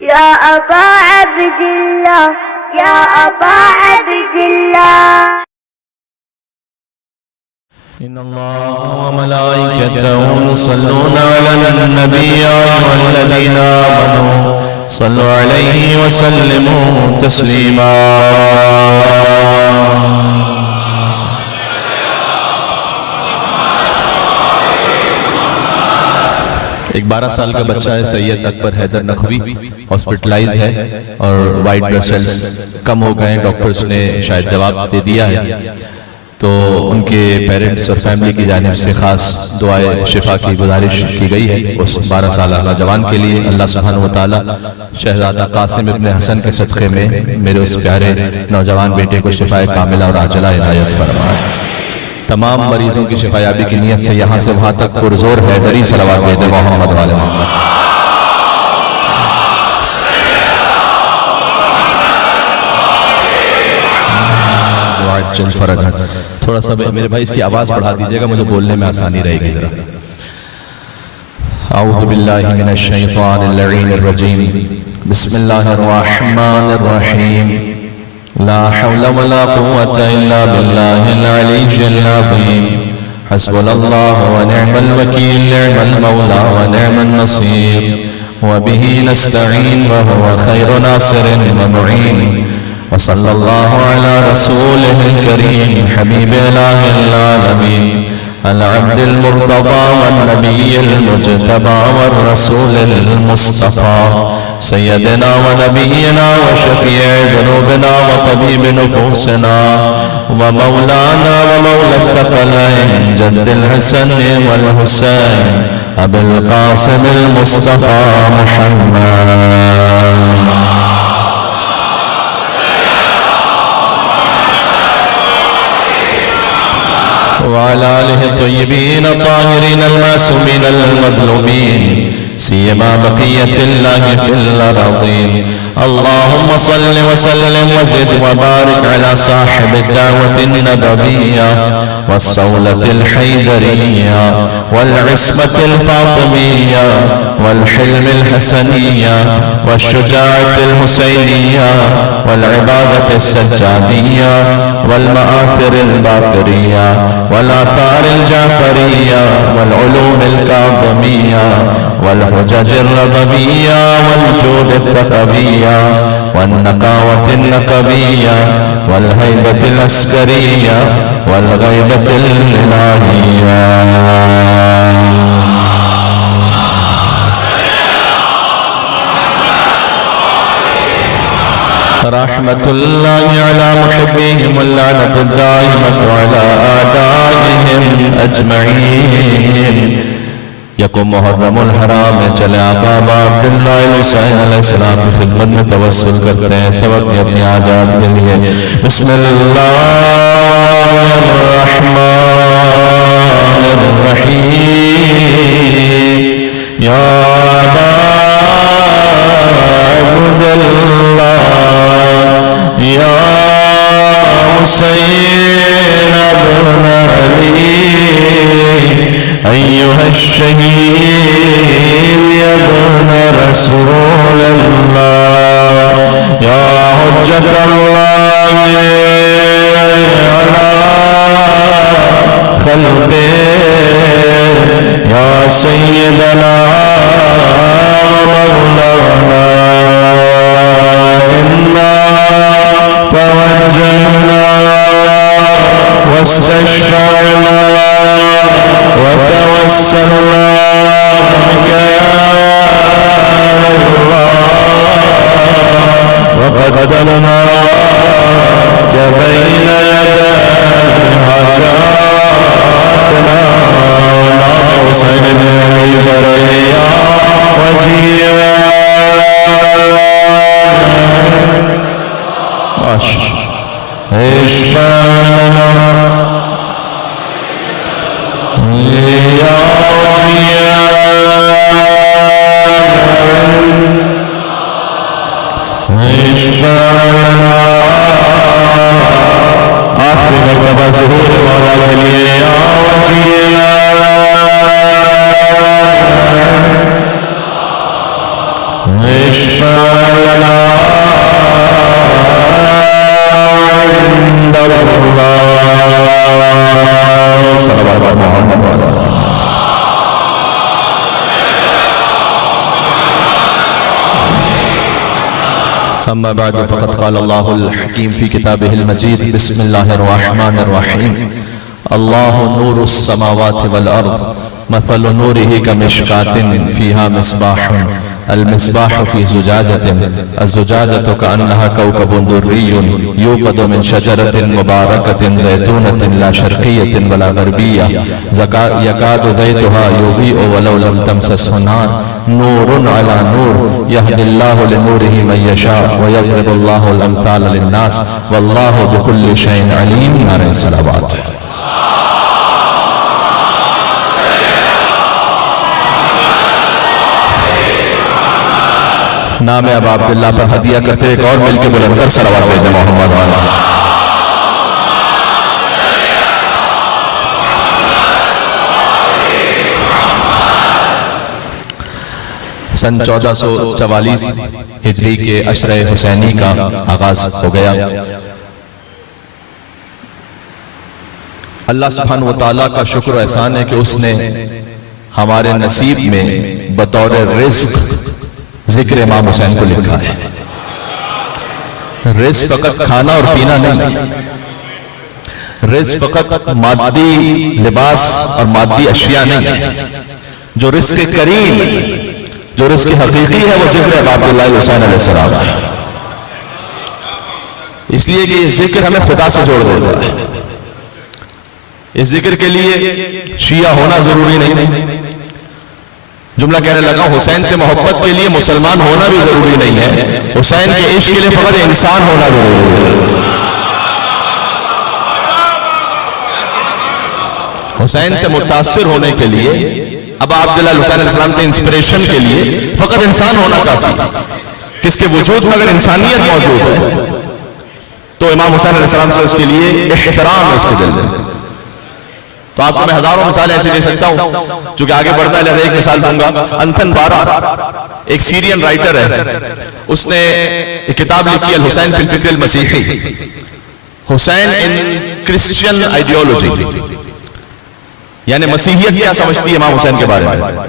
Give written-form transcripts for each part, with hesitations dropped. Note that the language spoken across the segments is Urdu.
يا أبا عبد الله يا أبا عبد الله إن الله وملائكته يصلون على النبي يا أيها الذين آمنوا صلوا عليه وسلموا تسليما. ایک 12 سال کا بچہ ہے سید اکبر حیدر نقوی، ہاسپٹلائز ہے اور وائٹ بلڈ سیلز کم ہو گئے ہیں، ڈاکٹرز نے شاید جواب دے دیا ہے، تو ان کے پیرنٹس اور فیملی کی جانب سے خاص دعائے شفا کی گزارش کی گئی ہے اس 12 سالہ نوجوان کے لیے۔ اللہ سبحانہ وتعالی شہزادہ قاسم ابن حسن کے صدقے میں میرے اس پیارے نوجوان بیٹے کو شفائے کاملہ اور عاجلہ عنایت فرمائے۔ تمام مریضوں کی شفایابی کی نیت سے یہاں سے وہاں تک پرزور حیدری صلوات بھیج دیں محمد والے محمد۔ جل فرج۔ تھوڑا سا میرے بھائی اس کی آواز بڑھا دیجئے گا، مجھے بولنے میں آسانی رہے گی ذرا۔ اعوذ باللہ من الشیطان اللعین الرجیم، بسم اللہ الرحمن الرحیم، لا حول ولا قوة الا باللہ العلی العظیم، حسبنا اللہ ونعم الوکیل، نعم المولا ونعم النصیر، وبہ نستعین وهو خیر ناصر ومعین، وصلی اللہ علی رسولہ الکریم حبیب الہ العالمین، العبد المرتضى والنبی المجتبى والرسول المصطفى، سیدنا ونبینا وشفیع ذنوبنا وطبیب نفوسنا ومولانا ومولا الثقلین جد الحسن والحسین ابی القاسم المصطفى محمد وعلى آله الطيبين الطاهرين المعصومين المظلومين سيما بقية الله في الأرضين. اللهم صل وسلم وزد وبارك على صاحب الدعوة النبوية والصولة الحيدرية والعصمة الفاطمية والحلم الحسنية والشجاعة الحسينية والعبادة السجادية والمآثر الباقرية والآثار الجعفرية والعلوم الكاظمية والحجج الرضبية والجود التقوية والنقاوة النقبية والهيبة العسكرية والغيبة الإلهية. رحمة الله على محبيهم واللعنة الدائمة على أعدائهم أجمعين. یکم محرم الحرام میں چلے آقا عبداللہ حسین علیہ السلام کی خدمت میں توسل کرتے ہیں سب اپنی اپنی حاجات کے لیے۔ بسم اللہ الرحمن الرحیم، یا عبداللہ یا حسین ابن علی أيها الشهيد يا ابن رسول الله يا حجة الله على خلقه يا سيدنا ومولانا إنا توجهنا واستشفعنا وتوسلنا بك يا الله وقدمناك بين يدي حاجاتنا نام حسين حيدر يا وجيه اشفعنا يا اشفعنا آخری مرتبہ ظہور مولا کے لیے یا وجیہ اشفعنا أما بعد فقد قال الله الحكيم في كتابه المجيد بسم الله الرحمن الرحيم الله نور السماوات والأرض مثل نوره كمشكاة فيها مصباح المصباح في زجاجة الزجاجة كأنها كوكب دري يوقد من شجرة مباركة زيتونة لا شرقية ولا غربية يكاد زيتها يضيء ولو لم تمسسه نار نور على نور يهدي الله لنوره من يشاء ويضرب الله الأمثال للناس والله بكل شيء عليم. نعرہ صلوات. نام ابا عبداللہ پر ہدیہ کرتے ایک اور مل کے بلندر صلوات بھیجیں محمد والا. سن 1444 ہجری کے عشرہ حسینی کا آغاز ہو گیا. اللہ سبحانہ وتعالیٰ کا شکر و احسان ہے کہ اس نے ہمارے نصیب میں بطور رزق ذکر امام حسین کو لکھا ہے. رزق فقط کھانا اور پینا نہیں، رزق فقط مادی لباس اور مادی اشیاء نہیں ہے. جو رزق کریم، جو رزق حقیقی ہے، وہ ذکر ابا عبداللہ حسین علیہ السلام ہے. اس لیے کہ یہ ذکر ہمیں خدا سے جوڑ دیتا ہے. اس ذکر کے لیے شیعہ ہونا ضروری نہیں. جملہ کہنے لگا حسین سے محبت کے لیے مسلمان ہونا بھی ضروری نہیں ہے، حسین کے عشق کے لیے فقط انسان ہونا ضروری ہے. حسین سے متاثر ہونے کے لیے، ابا عبداللہ حسین علیہ السلام سے انسپریشن کے لیے فقط انسان ہونا کافی ہے. کس کے وجود میں اگر انسانیت موجود ہے تو امام حسین علیہ السلام سے اس کے لیے احترام ہے اس کے جلوے. تو آپ کو میں ہزاروں مثال ایسے دے سکتا ہوں، چونکہ آگے بڑھتا ہے لہذا ایک مثال دوں گا. انتھن بارا ایک سیرین رائٹر ہے، اس نے ایک کتاب لکھی الحسین فی الفکر المسیحی، حسین ان کرسچین آئیڈیالوجی، یعنی مسیحیت کیا سمجھتی ہے امام حسین کے بارے میں.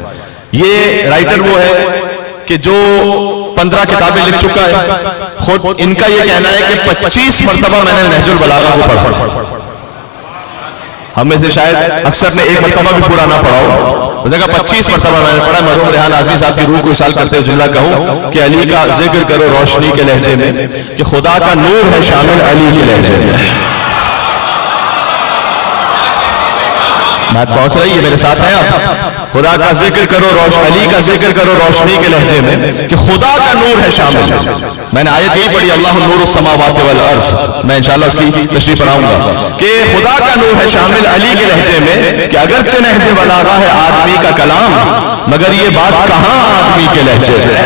یہ رائٹر وہ ہے کہ جو 15 کتابیں لکھ چکا ہے. خود ان کا یہ کہنا ہے کہ 25 مرتبہ میں نے نہج البلاغہ کو پڑھا. ہم میں سے شاید اکثر نے ایک مرتبہ بھی پورا نہ پڑھا ہو. اس نے کہا 25 مرتبہ میں نے پڑھا. مرحوم ریحان اعظمی صاحب کی روح کو اصال کرتے ہوئے جملہ کہوں کہ علی کا ذکر کرو روشنی کے لہجے میں، کہ خدا کا نور ہے شامل علی کے لہجے میں. بات پہنچ رہی ہے؟ میرے ساتھ ہیں آپ؟ خدا کا ذکر کرو علی کا ذکر کرو روشنی کے لہجے میں، کہ خدا کا نور ہے شامل. میں نے آیت یہی پڑھی اللہ نور السماوات والارض. میں انشاءاللہ اس کی تشریح پڑھاؤں گا کہ خدا کا نور ہے شامل علی کے لہجے میں، کہ اگرچہ نہج بلاغہ ہے آدمی کا کلام، مگر یہ بات کہاں آدمی کے لہجے میں.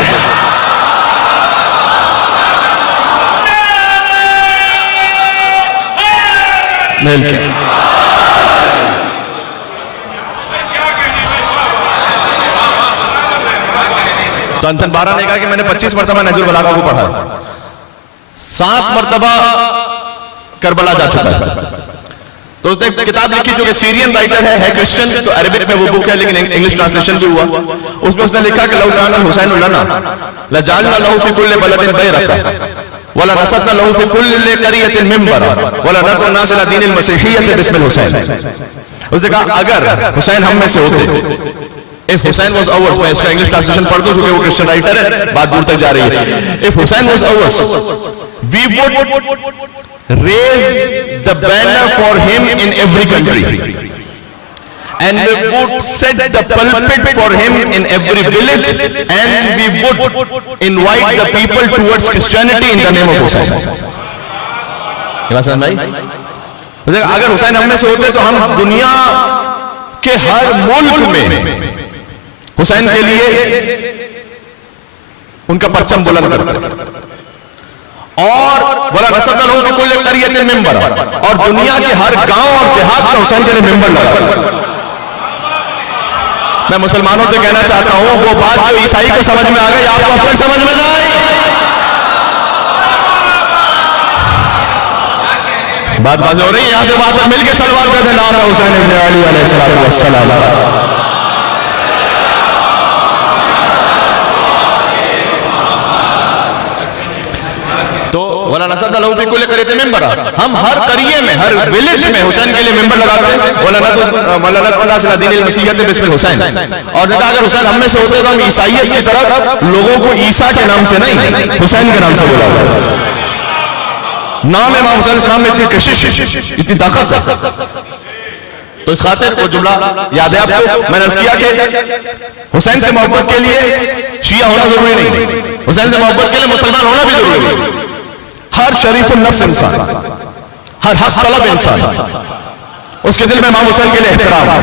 مل کے تو انتھن بارہ نے کہا کہ میں نے 25 مرتبہ نہج البلاغہ کو پڑھا ہے، 7 مرتبہ کربلا جا چکا ہے. تو اس نے کتاب لکھی جو کہ سیرین رائٹر ہے کرسچن، تو عربک میں وہ بک ہے لیکن انگلش ٹرانسلیشن بھی ہوا. اس میں اس نے لکھا کہ لو کان الحسین لنا لجعلنا له في كل بلد بيرة ولا نصبنا له في كل قرية منبرا ولا ندعو الناس الى دين المسيحية باسم الحسين. اس نے کہا اگر حسین ہم میں سے ہوتے، if Hussein was ours، میں اس کا انگلش ٹرانسلیشن پڑھ دوں چونکہ وہ کرسچن رائٹر ہے، بات دور تک جا رہی ہے. if Hussein was ours we would raise the banner for him in every country and we would set the pulpit for him in every village and we would invite the people towards Christianity in the name of Hussein. کیا بات سمجھ بھائی؟ اگر حسین ہم میں سے ہوتے تو ہم دنیا کے ہر ملک میں حسین کے لیے ان کا پرچم بلند کرتے، اور وَلَا نَصَبْنَا لَهُ فِي كُلِّ قَرْيَةٍ مِنبَرًا، اور دنیا کے ہر گاؤں اور دیہات میں حسین کے لیے ممبر لگا. میں مسلمانوں سے کہنا چاہتا ہوں وہ بات جو عیسائی کو سمجھ میں آ گئی آپ کو اب تک سمجھ میں نہ آئی. بات واضح ہو رہی ہے؟ یہاں سے بات مل کے صلوات کرتے ہیں نام حسین ابن علی علیہ السلام. وَلَا نَصَبْنَا لَهُ فِي كُلِّ قَرْيَةٍ مِنْبَرًا, ہم ہر قریے میں, ہر ویلیج میں حسین کے لیے ممبر لگاتے ہیں. وَلَا نَدْعُو النَّاسَ إِلَىٰ دِینِ الْمَسِیحَّةِ بِاسْمِ الْحُسَین, اور نے کہا اگر حسین ہم میں سے ہوتے تو ہم عیسائیت کی طرف لوگوں کو عیسیٰ کے نام سے نہیں حسین کے نام سے بلاتے. نام امام حسین السلام میں اتنی کشش, اتنی طاقت ہے. تو اس خاطر وہ جملہ یاد ہے آپ کو, میں نے عرض کیا کہ حسین سے محبت کے لیے شیعہ ہونا ضروری نہیں, حسین سے محبت کے لیے مسلمان ہونا بھی ضروری نہیں. ہر شریف النفس انسان, ہر حق طلب انسان, اس کے دل میں امام حسین کے لیے احترام ہے,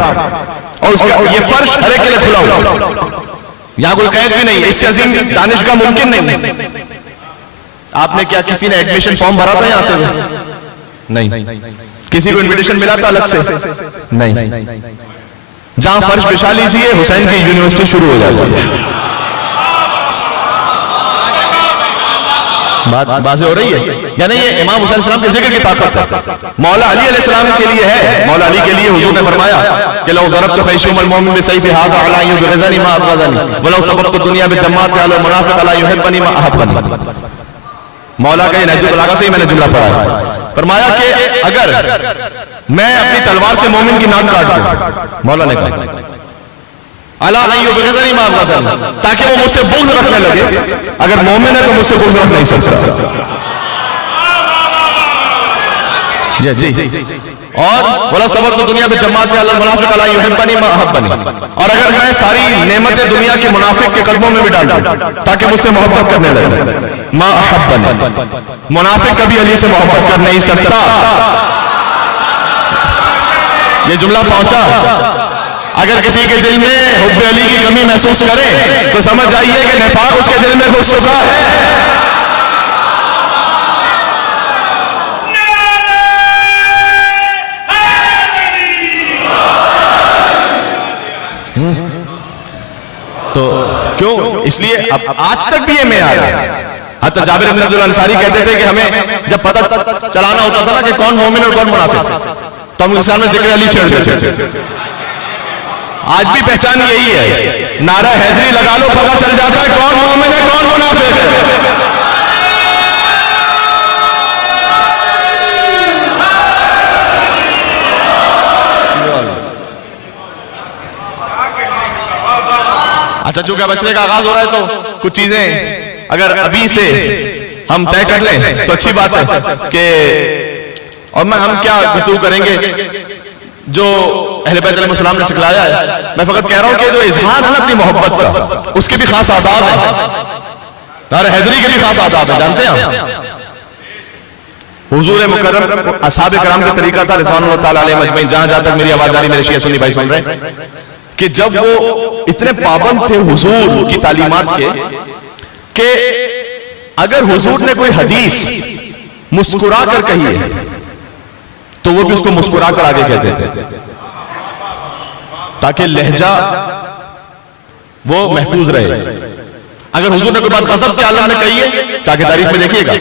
اور اس کا یہ فرش ہر ایک کے لیے کھلا ہوا. یہاں کوئی قید بھی نہیں, اس سے عظیم دانشگاہ ممکن نہیں. آپ نے کیا کسی نے ایڈمیشن فارم بھرا تھا یہاں آتے ہوئے؟ نہیں. کسی کو انویٹیشن ملا تھا الگ سے؟ نہیں. جہاں فرش بچھا لیجئے حسین کی یونیورسٹی شروع ہو جاتی ہے. بات واضح ہو رہی ہے, یعنی یہ امام حسین السلام کے ذکر کی طاقت ہے. مولا علی علیہ السلام کے لیے ہے. مولا علی کے لیے حضور نے فرمایا کہ لو ضربت خیشوم المؤمن بسیف هذا علی یبغضنی ما ابغضنی ولو سبقت الدنیا بجماعت علی المنافق علی یحبنی ما احبنی. مولا کا یہ نہج البلاغہ سے ہی میں نے جملہ پڑھا ہے. فرمایا کہ اگر میں اپنی تلوار سے مومن کی ناک کاٹ دوں, مولا نے کہا اللہ نہیں یبغضنی ما ابغضنی, تاکہ وہ مجھ سے بغض رکھنے لگے. اگر مومن ہے تو مجھ سے بغض رکھ نہیں سکتا. جی. اور ولا سبب تو دنیا میں جماعت علی المنافق علی یحبنی ما احبنی, اور اگر میں ساری نعمتیں دنیا کے منافق کے قلبوں میں بھی ڈال دوں تاکہ مجھ سے محبت کرنے لگے. ما احبنی, منافق کبھی علی سے محبت کر نہیں سکتا. یہ جملہ پہنچا. اگر کسی کے دل میں حب علی کی کمی محسوس کرے تو سمجھ جائیے کہ نفاق اس کے دل میں گھس چکا ہے. تو کیوں؟ اس لیے اب آج تک بھی یہ معیار ہے. حتی جابر بن عبداللہ انصاری کہتے تھے کہ ہمیں جب پتہ چلانا ہوتا تھا نا کہ کون مومن اور کون منافق, تو ہم انسان میں ذکر علی چھیڑ دیتے تھے. آج بھی پہچان یہی ہے, نعرہ حیدری لگا لو پتہ چل جاتا ہے کون مومن ہے کون منافق ہے. اچھا, چونکہ بچنے کا آغاز ہو رہا ہے تو کچھ چیزیں اگر ابھی سے ہم طے کر لیں تو اچھی بات ہے کہ, اور ہم کیا گفتگو کریں گے جو اہل بیت علیہ السلام نے سکھلایا ہے. میں فقط کہہ رہا ہوں کہ جو اظہار ہے نا اپنی محبت کا, اس کے بھی خاص آداب ہیں. نعرہ حیدری کے بھی خاص آداب ہیں, جانتے ہیں. حضور مکرم اصحاب کرام کا طریقہ تھا رضوان اللہ تعالیٰ علیہ مجمعین, جہاں تک میری آواز آ رہی میرے شیعہ سنی بھائی سن رہے ہیں, کہ جب وہ اتنے پابند تھے حضور کی تعلیمات کے کہ اگر حضور نے کوئی حدیث مسکرا کر کہی ہے تو وہ بھی اس کو مسکرا کر آگے کہتے تھے تاکہ لہجہ وہ محفوظ رہے. اگر حضور نے کوئی بات غضب کے عالم میں کہی ہے تاکہ تاریخ میں دیکھیے گا,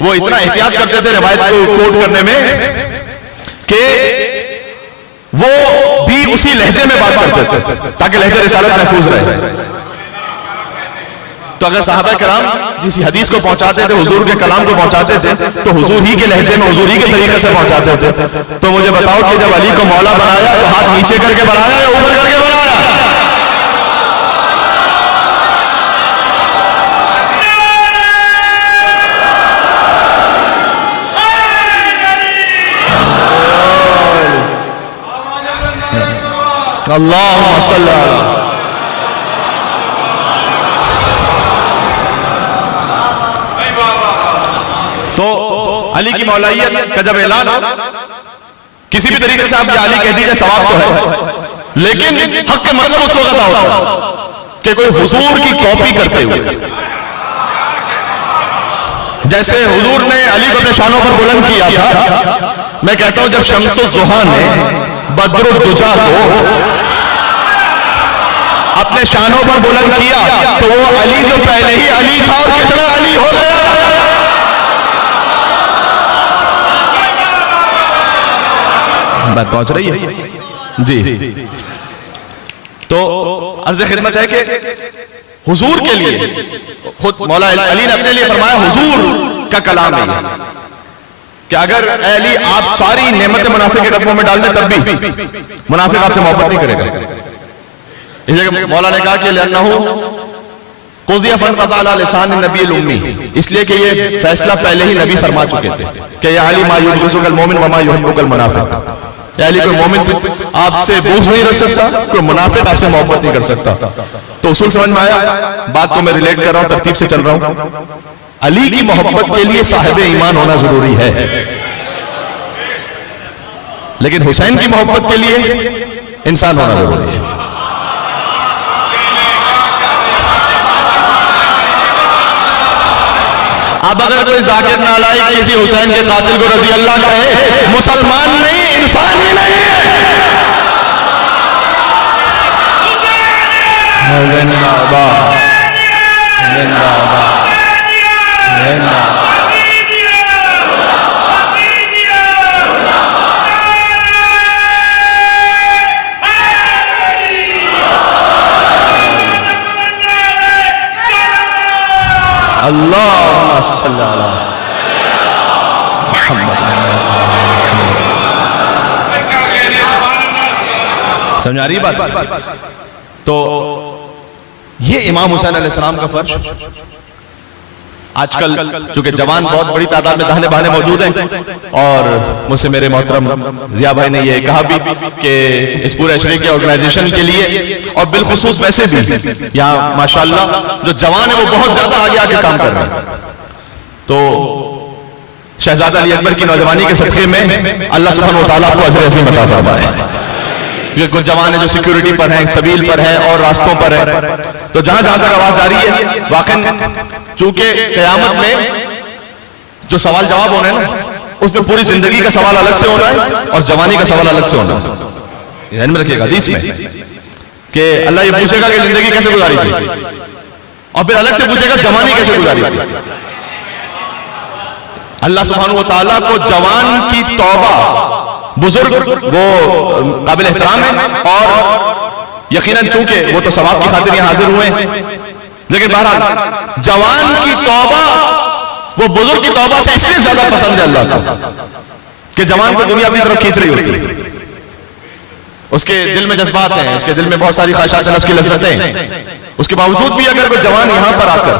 وہ اتنا احتیاط کرتے تھے روایت کو کوٹ کرنے میں کہ وہ بھی اسی لہجے میں بات کرتے تھے تاکہ لہجہ رسالت محفوظ رہے. تو اگر صحابہ کرام جسی حدیث کو پہنچاتے تھے, حضور کے کلام کو پہنچاتے تھے, تو حضور ہی کے لہجے میں حضور ہی کے طریقے سے پہنچاتے تھے. تو مجھے بتاؤ کہ جب علی کو مولا بنایا تو ہاتھ نیچے کر کے بنایا یا اوپر کر کے بنایا؟ اللہم صلی اللہ. تو علی کی مولائیت کا جب اعلان ہو, کسی بھی طریقے سے آپ یہ علی کہہ دیجئے ثواب تو ہے, لیکن حق کے مطلب اس وقت ہوتا کہ کوئی حضور کی کاپی کرتے ہوئے, جیسے حضور نے علی کو اپنے شانوں پر بلند کیا تھا. میں کہتا ہوں جب شمس الضحیٰ نے بدر الدجا کو اپنے شانوں پر بلند کیا تو وہ علی جو پہلے ہی علی تھا اور کتنا علی ہو گیا. بات پہنچ رہی ہے جی. تو عرض خدمت ہے کہ حضور کے لیے خود مولا علی نے اپنے لیے فرمایا حضور کا کلام ہے کہ اگر اے علی آپ ساری نعمت منافق کے قدموں میں ڈال دیں تب بھی منافق آپ سے محبت نہیں کرے گا. اس لیے مولا نے کہا کہ لأنہ قضی فانقضى على لسان النبی الامی، اس لیے کہ یہ فیصلہ پہلے ہی نبی فرما چکے تھے کہ یا علی ما یبغضک المومن وما یحبک المنافق. یا علی کوئی مومن آپ سے بغض نہیں رکھ سکتا، کوئی منافق آپ سے محبت نہیں کر سکتا. تو اصول سمجھ میں آیا؟ بات کو میں ریلیٹ کر رہا ہوں، ترتیب سے چل رہا ہوں. علی کی محبت کے لیے صاحب ایمان ہونا ضروری ہے، لیکن حسین کی محبت کے لیے انسان ہونا ضروری ہے. اب اگر کوئی ذاکر نالائق کسی حسین کے قاتل کو رضی اللہ کہے، مسلمان نہیں، انسان ہی نہیں ہے. زندہ باد، زندہ باد، زندہ باد. اللہم صلی علی محمد. سمجھا رہی بات؟ تو یہ امام حسین علیہ السلام کا فرش. آج کل چونکہ جوان بہت بڑی تعداد میں دہنے بہانے موجود ہیں، اور مجھ سے میرے محترم ضیاء بھائی نے یہ کہا بھی کہ اس پورے اشرے کی آرگنائزیشن کے لیے اور بالخصوص ویسے بھی یہاں ماشاءاللہ جو جوان ہیں وہ بہت زیادہ آگے آگے کام کر رہے ہیں. تو شہزادہ علی اکبر کی نوجوانی کے صدقے میں اللہ سبحانہ وتعالیٰ کو اجر عظیم عطا فرمائے. کیونکہ کچھ جوان ہیں جو سیکیورٹی پر ہیں، سبیل پر ہیں اور راستوں پر ہیں. تو جہاں جہاں تک آواز آ رہی ہے، واقعاً چونکہ قیامت میں جو سوال جواب ہونے ہیں نا، اس میں پوری زندگی کا سوال الگ سے ہونا ہے اور جوانی کا سوال الگ سے ہونا ہے. ذہن میں رکھیے گا حدیث میں کہ اللہ یہ پوچھے گا کہ زندگی کیسے گزاری تھی، اور پھر الگ سے پوچھے گا جوانی کیسے گزاری تھی. اللہ سبحانہ وتعالیٰ کو جوان کی توبہ، بزرگ وہ قابل احترام ہے، اور یقیناً چونکہ وہ تو ثواب کی خاطر یہاں حاضر ہوئے ہیں، لیکن بہرحال جوان کی توبہ وہ بزرگ کی توبہ سے اس لیے زیادہ پسند ہے اللہ کو کہ جوان کو دنیا اپنی طرف کھینچ رہی ہوتی ہے. اس کے دل میں جذبات ہیں، اس کے دل میں بہت ساری خواہشات نفس کی لذتیں ہیں. اس کے باوجود بھی اگر کوئی جوان یہاں پر آ کر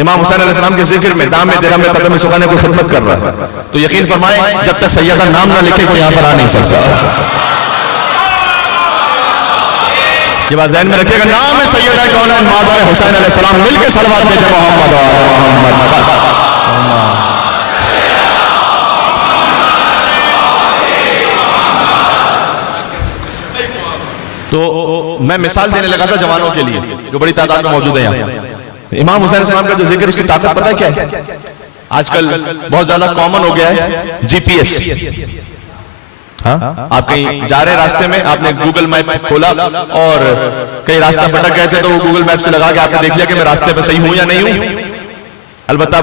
امام حسین علیہ السلام کے ذکر میں دام میں درہم میں قدم میں سکھانے کو خدمت کر رہا ہے، تو یقین فرمائیں جب تک سیدہ نام نہ لکھے کوئی یہاں پر آ نہیں سکتا. یہ بات ذہن میں رکھیے گا. نام ہے سیدہ کونین مادر حسین علیہ السلام. مل کے صلوات بھیجیں محمد و محمد. تو میں مثال دینے لگا تھا جوانوں کے لیے جو بڑی تعداد میں موجود ہیں یہاں. امام حسین السلام کا جو ذکر، اس کی طاقت پتہ کیا ہے؟ آج کل بہت زیادہ کامن ہو گیا ہے جی پی ایس. آپ کہیں جا رہے راستے میں، آپ نے گوگل میپ کھولا اور کہیں راستہ بھٹک گئے تھے تو وہ گوگل میپ سے لگا کے آپ نے دیکھ لیا کہ میں راستے پہ صحیح ہوں یا نہیں ہوں. البتہ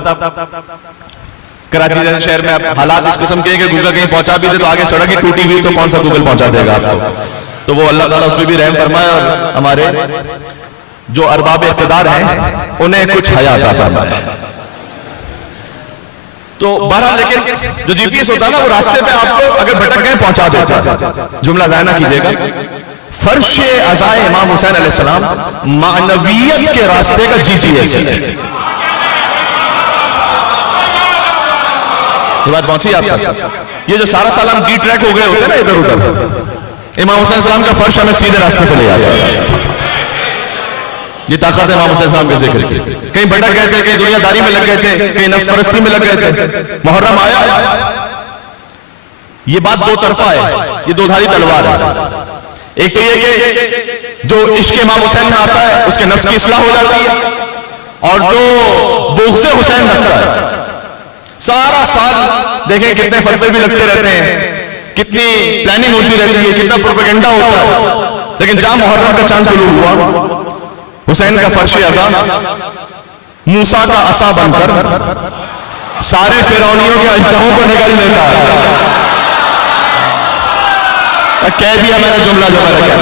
کراچی جیسے شہر میں اب حالات اس قسم کے ہیں کہ گوگل کہیں پہنچا بھی دے تو آگے سڑک ہی ٹوٹی ہوئی تو کون سا گوگل پہنچا دے گا آپ کو. تو وہ اللہ تعالیٰ اس پہ بھی رحم فرمائے اور ہمارے جو ارباب اقتدار ہیں انہیں کچھ حیا عطا فرمائے. تو بہرحال لیکن جو جی پی ایس ہوتا ہے نا، وہ راستے پہ آپ کو اگر بھٹک گئے پہنچا دیتا ہے. جملہ ضائع نہ کیجیے گا. فرش عزائے امام حسین علیہ السلام معنویت کے راستے کا جی پی ایس ہے. یہ بات پہنچی آپ تک؟ یہ جو سارا سال ہم ڈی ٹریک ہو گئے ہوتے ہیں نا ادھر ادھر، امام حسین السلام کا فرش ہمیں سیدھے راستے سے لے آتا ہے. یہ طاقت ہے امام حسین السلام کے ذکر کی. کہیں بھٹک گئے تھے، کہیں دنیا داری میں لگ گئے تھے، کہیں نفس پرستی میں لگ گئے تھے، محرم آیا. یہ بات دو طرفہ ہے، یہ دو دھاری تلوار ہے. ایک تو یہ کہ جو عشق امام حسین میں آتا ہے اس کے نفس کی اصلاح ہو جاتی ہے، اور جو بغض حسین رکھتا ہے سارا سال دیکھیں کتنے فتوے بھی لگتے رہتے ہیں، کتنی پلاننگ ہوتی رہتی ہے، کتنا پروپیگنڈا ہوتا ہے، لیکن جہاں محرم کا چاند طلوع ہوا حسین کا فرش عزا موسیٰ کا عصا بن کر سارے فرعونیوں کے اجدہوں کو نگل لیتا ہے. کہہ دیا میں نے جملہ جو میں نے کہا.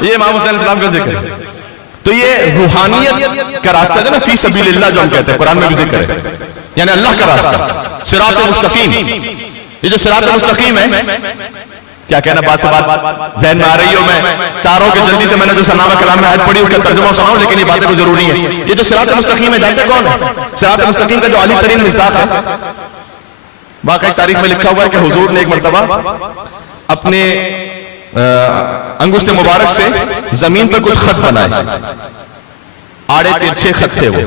یہ امام حسین علیہ السلام کا ذکر ہے. تو یہ روحانیت کا راستہ ہے نا, فی سبیل اللہ جو ہم کہتے ہیں, قرآن میں بھی ذکر ہے, یعنی اللہ کا راستہ, صراط مستقیم. یہ جو صراط مستقیم ہے, کیا کہنا بات سے بات ذہن میں آ رہی ہو, میں چاہ رہا ہوں کہ جلدی سے میں نے جو سلامہ کلام میں آیت پڑھی اس کا ترجمہ سناؤں, لیکن یہ باتیں بھی ضروری ہیں. یہ جو صراط مستقیم ہے جانتے کون ہے؟ صراط مستقیم کا جو عالی ترین مصداق ہے, واقعی تاریخ میں لکھا ہوا ہے کہ حضور نے ایک مرتبہ اپنے انگشت مبارک سے زمین پر کچھ خط بنائے, آڑے ترچھے خط تھے وہ.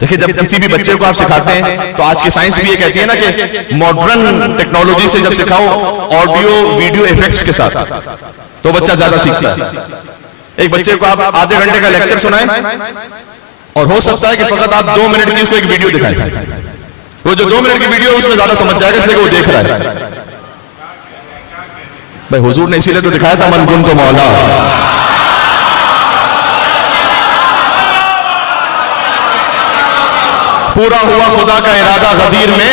دیکھیں جب کسی بھی بچے کو آپ سکھاتے ہیں تو آج کی سائنس بھی یہ کہتی ہے نا کہ ماڈرن ٹیکنالوجی سے جب سکھاؤ آڈیو ویڈیو ایفیکٹس کے ساتھ تو بچہ زیادہ سیکھتا ہے. ایک بچے کو آپ آدھے گھنٹے کا لیکچر سنائیں اور ہو سکتا ہے کہ فقط آپ 2 منٹ کی اس کو ایک ویڈیو دکھائیں, وہ جو 2 منٹ کی ویڈیو اس میں زیادہ سمجھ جائے گا اس لیے کہ وہ دیکھ رہا ہے. بھائی حضور نے اسی لیے تو دکھایا تھا من کنت مولا. پورا ہوا خدا کا ارادہ غدیر میں,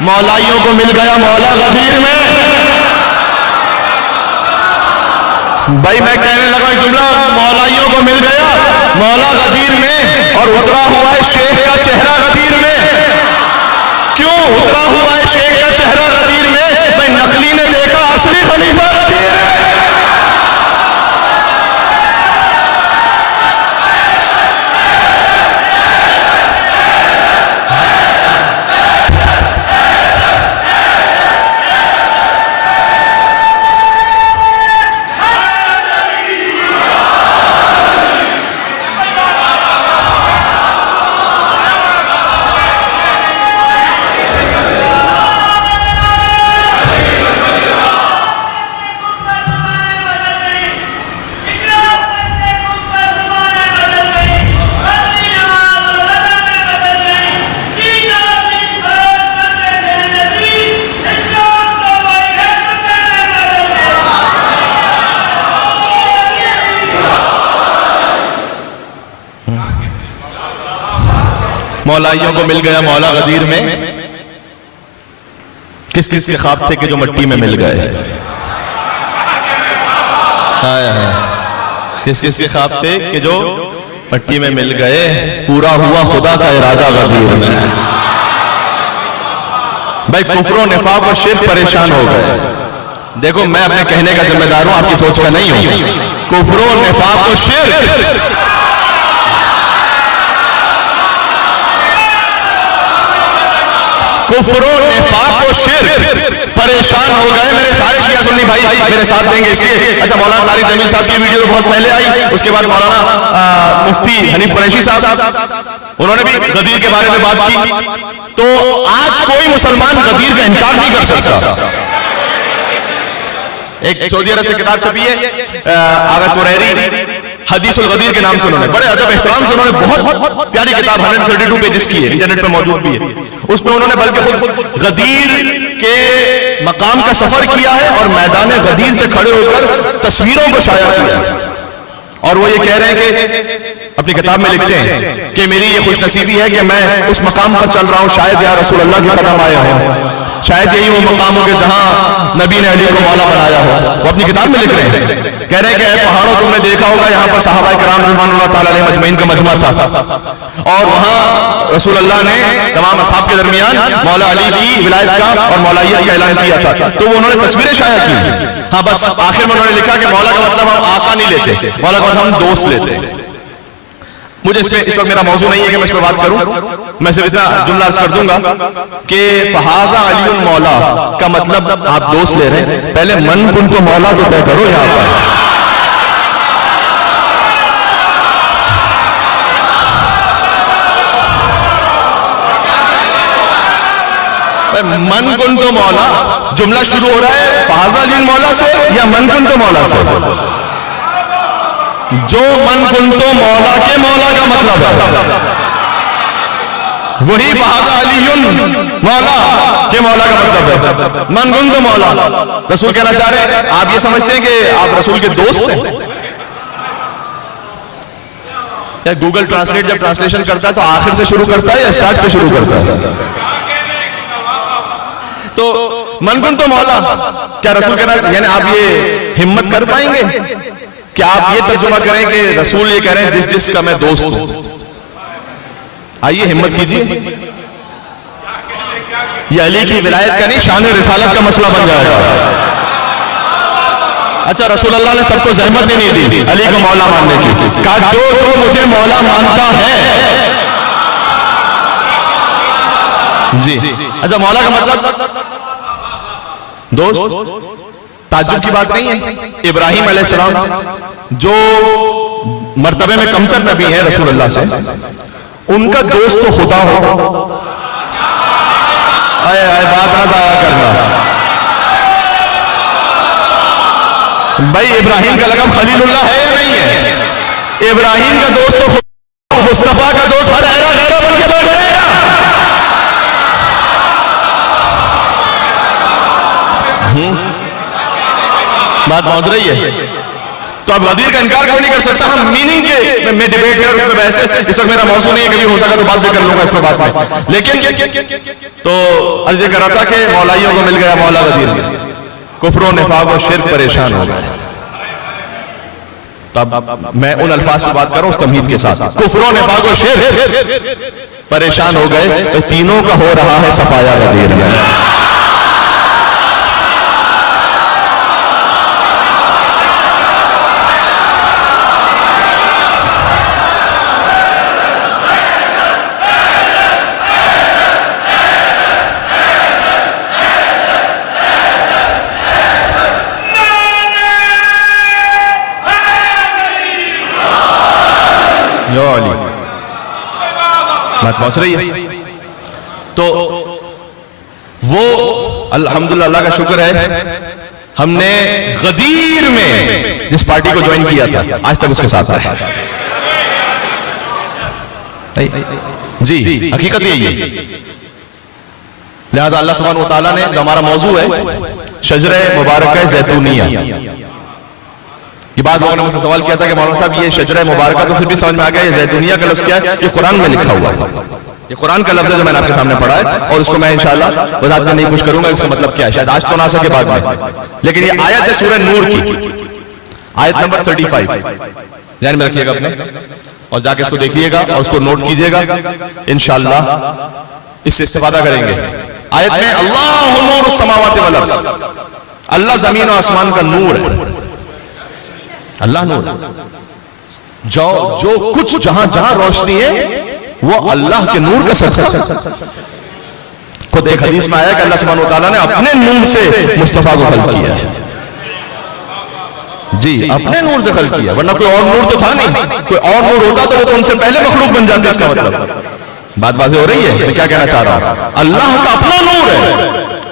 مولائیوں کو مل گیا مولا غدیر میں. بھائی میں کہنے لگا جملہ, مولائیوں کو مل گیا مولا غدیر میں, اور اترا ہوا ہے شیخ کا چہرہ غدیر میں. کیوں اترا ہوا ہے شیخ کا چہرہ غدیر میں؟ بھائی نقلی نے دیکھا اصلی خلیفہ غدیر ہے. مولائیوں کو مل گیا مولا غدیر میں. کس کس کے خواب تھے کہ جو مٹی میں مل گئے؟ کس کس کے خواب تھے کہ جو مٹی میں مل گئے؟ پورا ہوا خدا کا ارادہ غدیر میں. بھائی کفر و نفاق و شرک پریشان ہو گئے. دیکھو میں اپنے کہنے کا ذمہ دار ہوں, آپ کی سوچ کا نہیں ہوں. کفر و نفاق و شرک کفر و نفاق و شرک پریشان ہو گئے. میرے سارے شیعہ سنی بھائی میرے ساتھ دیں گے اس لیے. اچھا مولانا طارق جمیل صاحب کی ویڈیو بہت پہلے آئی, اس کے بعد مولانا مفتی حنیف قریشی صاحب انہوں نے بھی غدیر کے بارے میں بات کی. تو آج کوئی مسلمان غدیر کا انکار نہیں کر سکتا. ایک سعودی عرب سے کتاب چھپی ہے آغا توریری, حدیث الغدیر کے نام سے, انہوں نے بڑے ادب احترام سے انہوں نے بہت پیاری کتاب 132 پیجز کی ہے, انٹرنیٹ پر موجود بھی ہے. اس میں انہوں نے بلکہ خود غدیر کے مقام کا سفر کیا ہے اور میدان غدیر سے کھڑے ہو کر تصویروں کو شائع کیا ہے. اور وہ یہ کہہ رہے ہیں کہ اپنی کتاب میں لکھتے ہیں کہ میری یہ خوش نصیبی ہے کہ میں اس مقام پر چل رہا ہوں, شاید یا رسول اللہ کے قدم آئے ہوں, شاید یہی وہ مقام ہو کہ جہاں نبی نے علی کو مولا بنایا ہو. وہ اپنی کتاب میں لکھ رہے ہیں, کہہ رہے ہیں کہ اے پہاڑوں تم نے دیکھا ہوگا یہاں پر صحابہ کرام رضوان اللہ تعالیٰ علیہ مجمعین کا مجمع تھا, اور وہاں رسول اللہ نے تمام اصحاب کے درمیان مولا علی کی ولایت کا اور مولائیت کا اعلان کیا تھا. تو وہ انہوں نے تصویریں شائع کی. ہاں بس آخر میں انہوں نے لکھا کہ مولا کا مطلب ہم آقا نہیں لیتے, مولا کا مطلب ہم دوست لیتے ہیں. مجھے اس پہ اس وقت میرا موضوع نہیں ہے کہ میں اس پہ بات کروں, میں صرف اتنا جملہ عرض کر دوں گا کہ فہذا علی المولا کا مطلب آپ دوست لے رہے ہیں, پہلے من کن تو مولا تو طے کرو. یہاں پر من کن تو مولا جملہ شروع ہو رہا ہے فہذا علی المولا سے یا من کن تو مولا سے؟ جو من کنتو مولا کے مولا کا مطلب ہے وہی فہذا علی مولا کے مولا کا مطلب ہے. من کنتو مولا رسول کہنا چاہ رہے ہیں, آپ یہ سمجھتے ہیں کہ آپ رسول کے دوست ہیں؟ یا گوگل ٹرانسلیٹ جب ٹرانسلیشن کرتا ہے تو آخر سے شروع کرتا ہے یا اسٹارٹ سے شروع کرتا ہے؟ تو من کنتو مولا کیا رسول کہنا, یعنی آپ یہ ہمت کر پائیں گے کہ آپ یہ ترجمہ کریں کہ رسول یہ کہہ رہے ہیں جس جس کا میں دوست ہوں؟ آئیے ہمت کیجیے. یہ علی کی ولایت کا نہیں، شان رسالت کا مسئلہ بن جائے گا. اچھا، رسول اللہ نے سب کو زحمت ہی نہیں دی علی کو مولا ماننے کی، کہا جو مجھے مولا مانتا ہے. جی اچھا، مولا کا مطلب دوست. تعجب کی بات نہیں ہے، ابراہیم علیہ السلام جو مرتبے میں کمتر نبی ہے رسول اللہ سے، ان کا دوست تو خدا ہو. آئے بات نہ ضائع کرنا بھائی. ابراہیم کا لقب خلیل اللہ ہے یا نہیں ہے؟ ابراہیم کا دوست تو خدا، مصطفیٰ کا دوست ہر ایرا غیرہ بن کے بیٹھ جائے گا. بات پہنچ رہی ہے؟ تو اب غدیر کا انکار کوئی نہیں کر سکتا. ہم میننگ کے میں ڈیبیٹ کر اس میں بحث ہے، اس وقت میرا موضوع نہیں ہے، کبھی ہو سکا تو بات بھی کر لوں گا اس پر بات میں. لیکن تو عرض کر رہا تھا کہ مولائیوں کو مل گیا مولا غدیر، کفر و نفاق و شرک پریشان ہو گئے. تب میں ان الفاظ پر بات کروں اس تمہید کے ساتھ. کفر و نفاق و شرک پریشان ہو گئے، تینوں کا ہو رہا ہے صفایا غدیر میں. بات پہنچ رہی ہے؟ تو وہ الحمدللہ اللہ کا شکر ہے، ہم نے غدیر میں جس پارٹی کو جوائن کیا تھا آج تک اس کے ساتھ ہے. جی حقیقت یہی ہے. لہذا اللہ سبحانہ وتعالیٰ نے، جو ہمارا موضوع ہے شجرہ مبارکہ زیتونیہ، یہ بات لوگوں نے مجھ سے سوال کیا تھا کہ مولانا صاحب یہ شجرہ مبارکہ، تو پھر بھی سمجھ میں آ گیا یہ زیتونیہ کا لفظ کیا ہے. یہ قرآن میں لکھا ہوا ہے، یہ قرآن کا لفظ ہے جو میں نے آپ کے سامنے پڑھا ہے، اور اس کو میں انشاءاللہ وضاحت میں نہیں کچھ کروں گا اس کا مطلب کیا ہے، شاید آج تو نہ سکے بعد میں. لیکن یہ آیت ہے سورہ نور کی، آیت نمبر 35. ذہن میں رکھیے گا اپنے، اور جا کے اس کو دیکھیے گا اور اس کو نوٹ کیجیے گا، انشاءاللہ اس سے استفادہ کریں گے. آیت میں اللہ نور السماوات والارض، اللہ زمین و آسمان کا نور ہے. اللہ نور، جو کچھ جہاں جہاں روشنی ہے وہ اللہ کے نور کا صدقہ. خود ایک حدیث میں آیا کہ اللہ سبحانہ وتعالیٰ نے اپنے نور سے مصطفیٰ کو خلق کیا ہے. جی اپنے نور سے خلق کیا، ورنہ کوئی اور نور تو تھا نہیں. کوئی اور نور ہوتا تو وہ تو ان سے پہلے مخلوق بن جاتے. اس کا مطلب بات واضح ہو رہی ہے میں کیا کہنا چاہ رہا ہوں؟ اللہ کا اپنا نور ہے،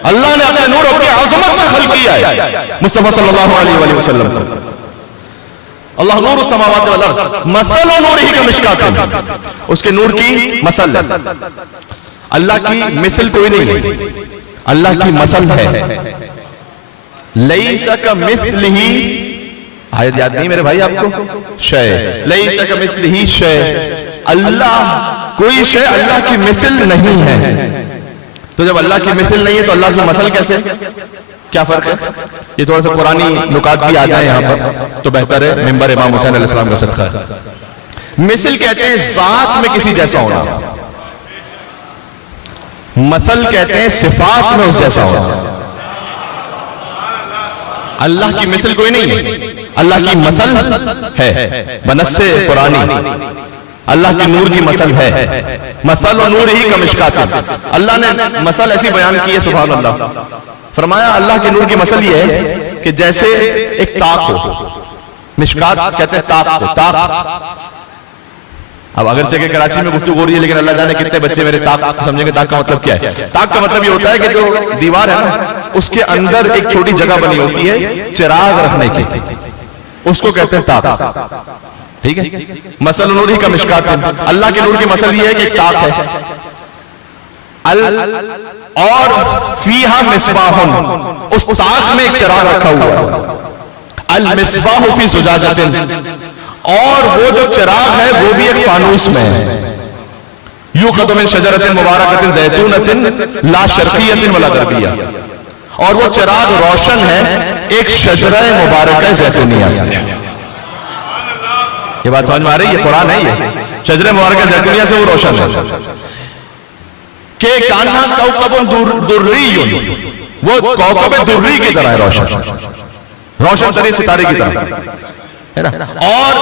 اللہ نے اپنے نور اپنی عظمت سے خلق کیا ہے مصطفیٰ صلی اللہ علیہ وسلم. اللہ نور السماوات والارض مثل نورہ کمشکاۃ، اس کے نور کی مثل ہے. اللہ کی مثل کوئی نہیں ہے، اللہ کی مثل ہے. لیس کمثلہ، آیت یاد نہیں میرے بھائی آپ کو؟ شے، لیس کمثلہ شے، اللہ کوئی شے اللہ کی مثل نہیں ہے. تو جب اللہ کی مثل نہیں ہے تو اللہ کی مثل کیسے؟ کیا فرق ہے؟ یہ تھوڑا سا قرآنی نکات بھی آ جائیں یہاں پر تو بہتر ہے، ممبر امام حسین علیہ السلام کا صدقہ ہے. مثل کہتے ہیں ذات میں کسی جیسا ہونا، مثل کہتے ہیں صفات میں اس جیسا ہونا. اللہ کی مثل کوئی نہیں ہے، اللہ کی مثل ہے بنص قرآنی. اللہ کی نور کی مثل ہے، مثل و نور ہی کمشکاۃ. اللہ نے مثل ایسی بیان کی ہے سبحان اللہ. فرمایا اللہ کے نور کی مثل یہ ہے کہ جیسے ایک طاق ہو، مشکات کہتے ہیں طاق کو. طاق اب اگرچہ کہ کراچی میں گفتگو ہو رہی ہے لیکن اللہ جانے کتنے بچے میرے طاق سمجھیں گے. طاق کا مطلب کیا ہے؟ طاق کا مطلب یہ ہوتا ہے کہ جو دیوار ہے نا اس کے اندر ایک چھوٹی جگہ بنی ہوتی ہے چراغ رکھنے کی، اس کو کہتے ہیں طاق. ٹھیک ہے؟ مثل نور ہی کا مشکات. اللہ کے نور کی مثل یہ ہے کہ ایک طاق ہے اور فیہا مصباح، اس طاق میں ایک چراغ رکھا ہوا ہے. المصباح فی زجاجۃ، اور وہ جو چراغ ہے وہ بھی ایک فانوس میں ہے. یوقد من شجرۃ مبارکۃ زیتونۃ لا شرقیۃ ولا غربیہ، اور وہ چراغ روشن ہے ایک شجرہ مبارکہ زیتونیہ سے. یہ بات سمجھ میں آ رہی ہے؟ یہ قرآن ہے. یہ شجرہ مبارکہ زیتونیہ سے وہ روشن ہے کہ کانہا کوکب دری، وہ کوکب دری کی طرح ہے، روشن ترین ستارے کی طرح، اور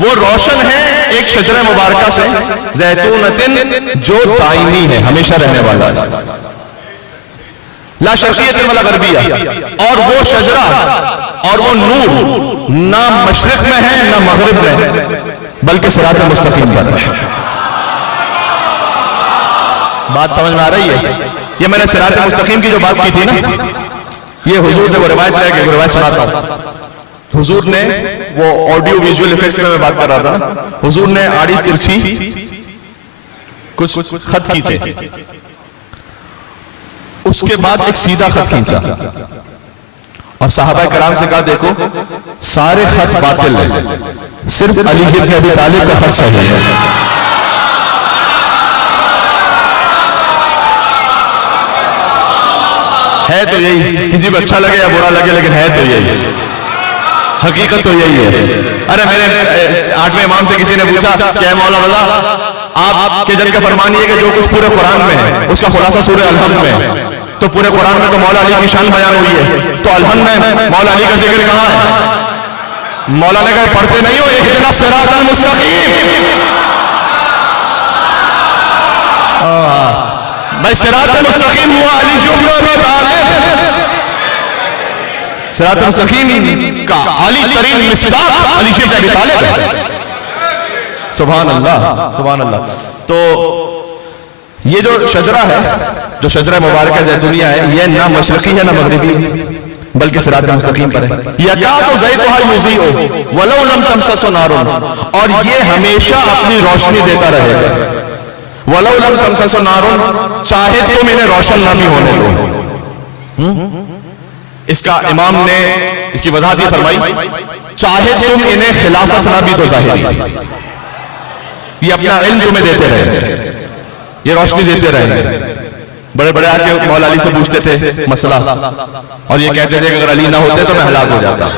وہ روشن ہے ایک شجرہ مبارکہ سے زیتونتن جو دائمی ہے، ہمیشہ رہنے والا ہے، لا شرقیت ولا غربیہ. اور وہ شجرہ اور وہ نور نہ مشرق میں ہے نہ مغرب میں ہے، بلکہ صراط مستقیم پر ہے. بات سمجھ میں آ رہی ہے؟ یہ میں نے صراط مستقیم کی جو بات کی تھی نا، یہ حضور نے وہ روایت لے کے روایت سناتا ہوں. حضور نے وہ آڈیو ویژول ایفیکٹس میں بات کر رہا تھا نا، حضور نے آڑی ترچھی کچھ خط کھینچے، اس کے بعد ایک سیدھا خط کھینچا اور صحابہ کرام سے کہا دیکھو سارے خط باطل ہیں، صرف علی بن ابی طالب کا خط صحیح ہے. ہے تو یہی، کسی کو اچھا لگے یا برا لگے لیکن ہے تو یہی، حقیقت تو یہی ہے. ارے میرے 8ویں امام سے کسی نے پوچھا کہ اے مولا رضا، آپ کے جن کا فرمان یہ ہے کہ جو کچھ پورے قرآن میں ہے اس کا خلاصہ سورہ الحمد میں ہے، تو پورے قرآن میں تو مولا علی کی شان بیان ہوئی ہے، تو الحمد میں مولا علی کا ذکر کہاں ہے؟ مولا نے کہا پڑھتے نہیں ہو اہدنا الصراط المستقیم. بھائی صراط مستقیم ہوا علی بن ابی طالب، صراط مستقیم کا عالی ترین مصداق علی بن ابی طالب ہے. سبحان اللہ سبحان اللہ. تو یہ جو شجرہ ہے، جو شجرہ مبارکہ زیتونیہ ہے، یہ نہ مشرقی ہے نہ مغربی ہے، بلکہ صراط مستقیم پر ہے. یکاد زیتها یضیء ولو لم تمسسه نار، اور یہ ہمیشہ اپنی روشنی دیتا رہے گا. ولو لم تمسسه نار، چاہے تم انہیں روشن نہ بھی ہونے دو. اس کا امام نے اس کی وضاحت یہ فرمائی، چاہے تم انہیں خلافت نہ بھی تو ظاہری، یہ اپنا علم تمہیں دیتے رہے، یہ روشنی دیتے رہے. بڑے بڑے آ کے مولا علی سے پوچھتے تھے مسئلہ، اور یہ کہتے تھے کہ اگر علی نہ ہوتے تو میں ہلاک ہو جاتا.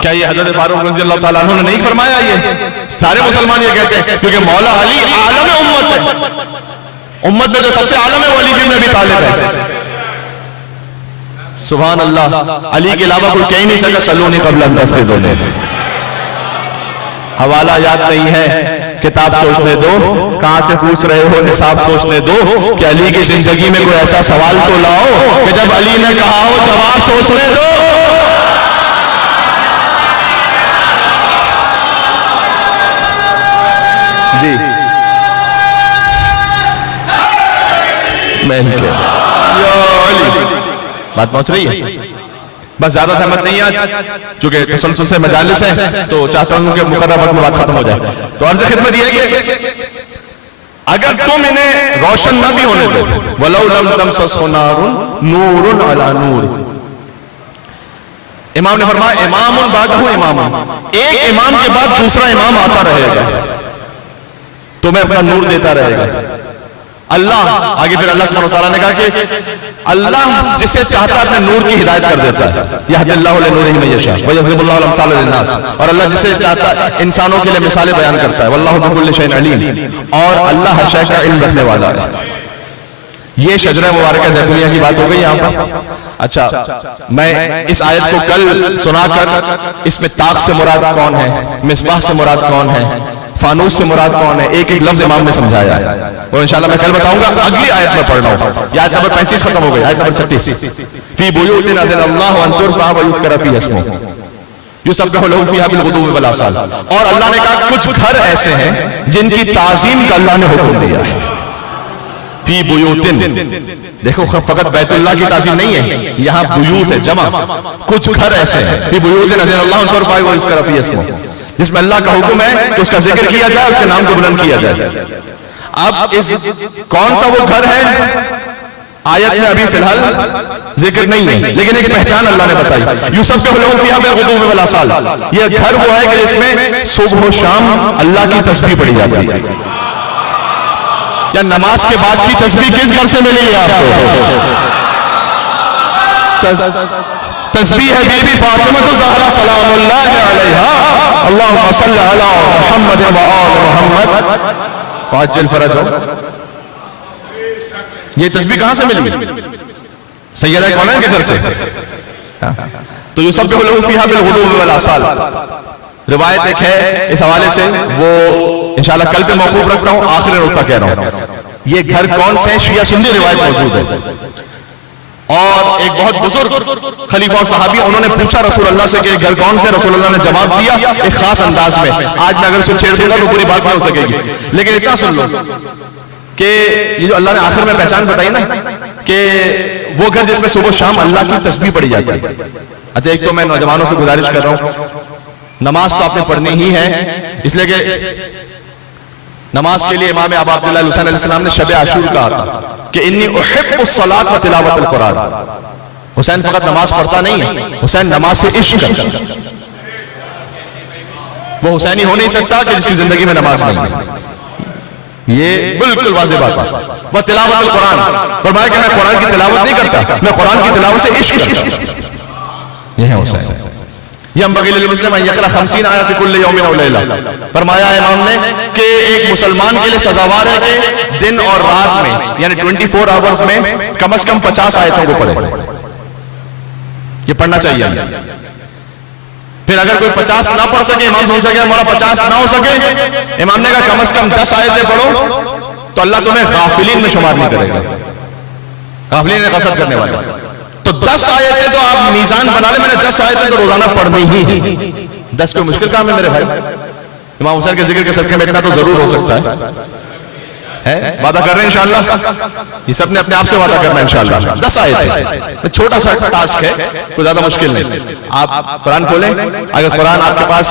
کیا یہ حضرت فاروق رضی اللہ تعالیٰ عنہ نے نہیں فرمایا؟ یہ سارے مسلمان یہ کہتے ہیں کیونکہ مولا علی عالم امت ہے، امت میں جو سب سے عالم ہے وہ علی بن ابی طالب ہے. سبحان اللہ. علی کے علاوہ کوئی کہہ نہیں سکا صلونی قبل ان تفقدونی. حوالہ یاد نہیں ہے، کتاب سوچنے دو، کہاں سے پوچھ رہے ہو نصاب سوچنے دو، کہ علی کی زندگی میں کوئی ایسا سوال تو لاؤ کہ جب علی نے کہا ہو جواب سوچنے دو. جی میں بات پہنچ رہی ہے؟ بس زیادہ سہمت نہیں ہے آج، چونکہ تسلسل سے مجالس ہیں تو چاہتا ہوں کہ مقررہ وقت میں بات ختم ہو جائے. تو عرض خدمت یہ ہے کہ اگر تم انہیں روشن نہ بھی ہونے دو، وَلَوْ لَمْ تَمْسَسْهُ نَارٌ نُورٌ عَلَى نُور. امام نے فرمایا امام بعدہ امام، ایک امام کے بعد دوسرا امام آتا رہے گا، تمہیں اپنا نور دیتا رہے گا. اللہ آگے پھر اللہ سبحانہ وتعالیٰ نے کہا کہ اللہ جسے چاہتا ہے اپنے نور کی ہدایت کر دیتا ہے. یہدی اللہ لنورہ من یشاء ویضرب اللہ الامثال للناس. اور اللہ جسے چاہتا ہے انسانوں کے لیے مثالیں بیان کرتا ہے. واللہ بکل شیء علیم، اور اللہ ہر شے کا علم رکھنے والا ہے. یہ شجرہ مبارکہ زیتونیہ کی بات ہو گئی یہاں پر. اچھا، میں اس آیت کو کل سنا کر اس میں طاق سے مراد کون ہے، مصباح سے مراد کون ہے، فانوس سے مراد کون ہے، ایک ایک لفظ امام نے سمجھایا ہے. اور انشاءاللہ میں کل بتاؤں گا. اگلی آیت میں پڑھ رہا ہوں، یہ آیت نمبر 35 ختم ہو گئی. آیت نمبر 36 فی بیوت اذن اللہ ان ترفع ویذکر فیہا اسمہ یسبح لہ فیہا بالغدو والآصال. اور اللہ نے کہا کچھ گھر ایسے ہیں جن کی تعظیم کا اللہ نے حکم دیا ہے. فی بیوتن، دیکھو فقط بیت اللہ کی تعظیم نہیں ہے، یہاں بیوت ہے جمع. کچھ گھر ایسے ہیں فی بیوتن اذن اللہ ان ترفع ویذکر فیہا اسمہ، جس میں اللہ کا حکم ہے کہ اس کا ذکر کیا جائے، اس کے نام کو بلند کیا جائے. اب اس کون سا وہ گھر ہے آیت میں ابھی فی الحال ذکر نہیں ہے، لیکن ایک پہچان اللہ نے بتائی. یسبح لہ فیہا بالغدو والآصال، یہ گھر وہ ہے کہ جس میں صبح و شام اللہ کی تسبیح پڑھی جاتی ہے. یا نماز کے بعد کی تسبیح کس گھر سے ملی ہے آپ کو؟ تسبیح ہے بی بی فاطمہ الزہرا سلام اللہ علیہا، اللہم صلی علی محمد و آل محمد وعجل فرجہم. یہ تسبیح کہاں سے ملی؟ سیدہ کونین کے گھر سے. تو یسبح لہ فیہا بالغدو والآصال، روایت ایک ہے اس حوالے سے، وہ انشاءاللہ کل پہ موقوف رکھتا ہوں، آخر نقطہ کہہ رہا ہوں. یہ گھر کون سے ہیں؟ شیعہ سنی روایت موجود ہے. اور ایک بہت بزرگ خلیفہ اور صحابی، انہوں نے پوچھا رسول اللہ سے کہ گھر کون سے؟ رسول اللہ نے جواب دیا ایک خاص انداز میں. آج میں اگر اسے چھیڑ دوں گا تو پوری بات نہیں ہو سکے گی، لیکن اتنا سن لو کہ یہ جو اللہ نے آخر میں پہچان بتائی نا، کہ وہ گھر جس میں صبح شام اللہ کی تسبیح پڑھی جاتی ہے. اچھا، ایک تو میں نوجوانوں سے گزارش کر رہا ہوں، نماز تو آپ نے پڑھنی ہی ہے، اس لیے کہ نماز کے لیے امام ابا عبداللہ حسین علیہ السلام نے شب عاشور کہا تھا کہ انی احب الصلاۃ و تلاوت القرآن. حسین فقط نماز پڑھتا نہیں ہے، حسین نماز سے عشق کرتا. وہ حسینی ہو نہیں سکتا کہ جس کی زندگی میں نماز نہیں ہے. یہ بالکل واضح بات ہے. وہ تلاوت القرآن، فرمایا کہ میں قرآن کی تلاوت نہیں کرتا، میں قرآن کی تلاوت سے عشق کرتا. یہ ہے حسین. ينبغي للمسلم ان يقرأ 50 آیہ فی کل یوم و لیلہ. فرمایا امام نے کہ ایک مسلمان کے لیے سزاوار ہے کہ دن اور رات میں یعنی 24 آورز میں کم از کم 50 آیتوں کو پڑھے. یہ پڑھنا چاہیے. پھر اگر کوئی 50 نہ پڑھ سکے، امام سمجھ سکے ہمارا 50 نہ ہو سکے، امام نے کہا کم از کم 10 آیتیں پڑھو تو اللہ تمہیں غافلین میں شمار نہیں کرے گا. غافلین نے غفلت کرنے والے. تو 10 آیتیں تو آپ میزان بنا لیں، میں نے 10 آیتیں تو روزانہ پڑھنی ہی ہے. 10 کوئی مشکل کام ہے میرے بھائی؟ امام حسین کے ذکر کے صدقے میں اتنا تو ضرور ہو سکتا ہے. وعدہ کر رہے ہیں انشاءاللہ؟ یہ سب نے اپنے آپ سے وعدہ کرنا ہے انشاءاللہ. 10 آیتیں، چھوٹا سا ٹاسک ہے، کوئی زیادہ مشکل نہیں. آپ قرآن کھولیں، اگر قرآن آپ کے پاس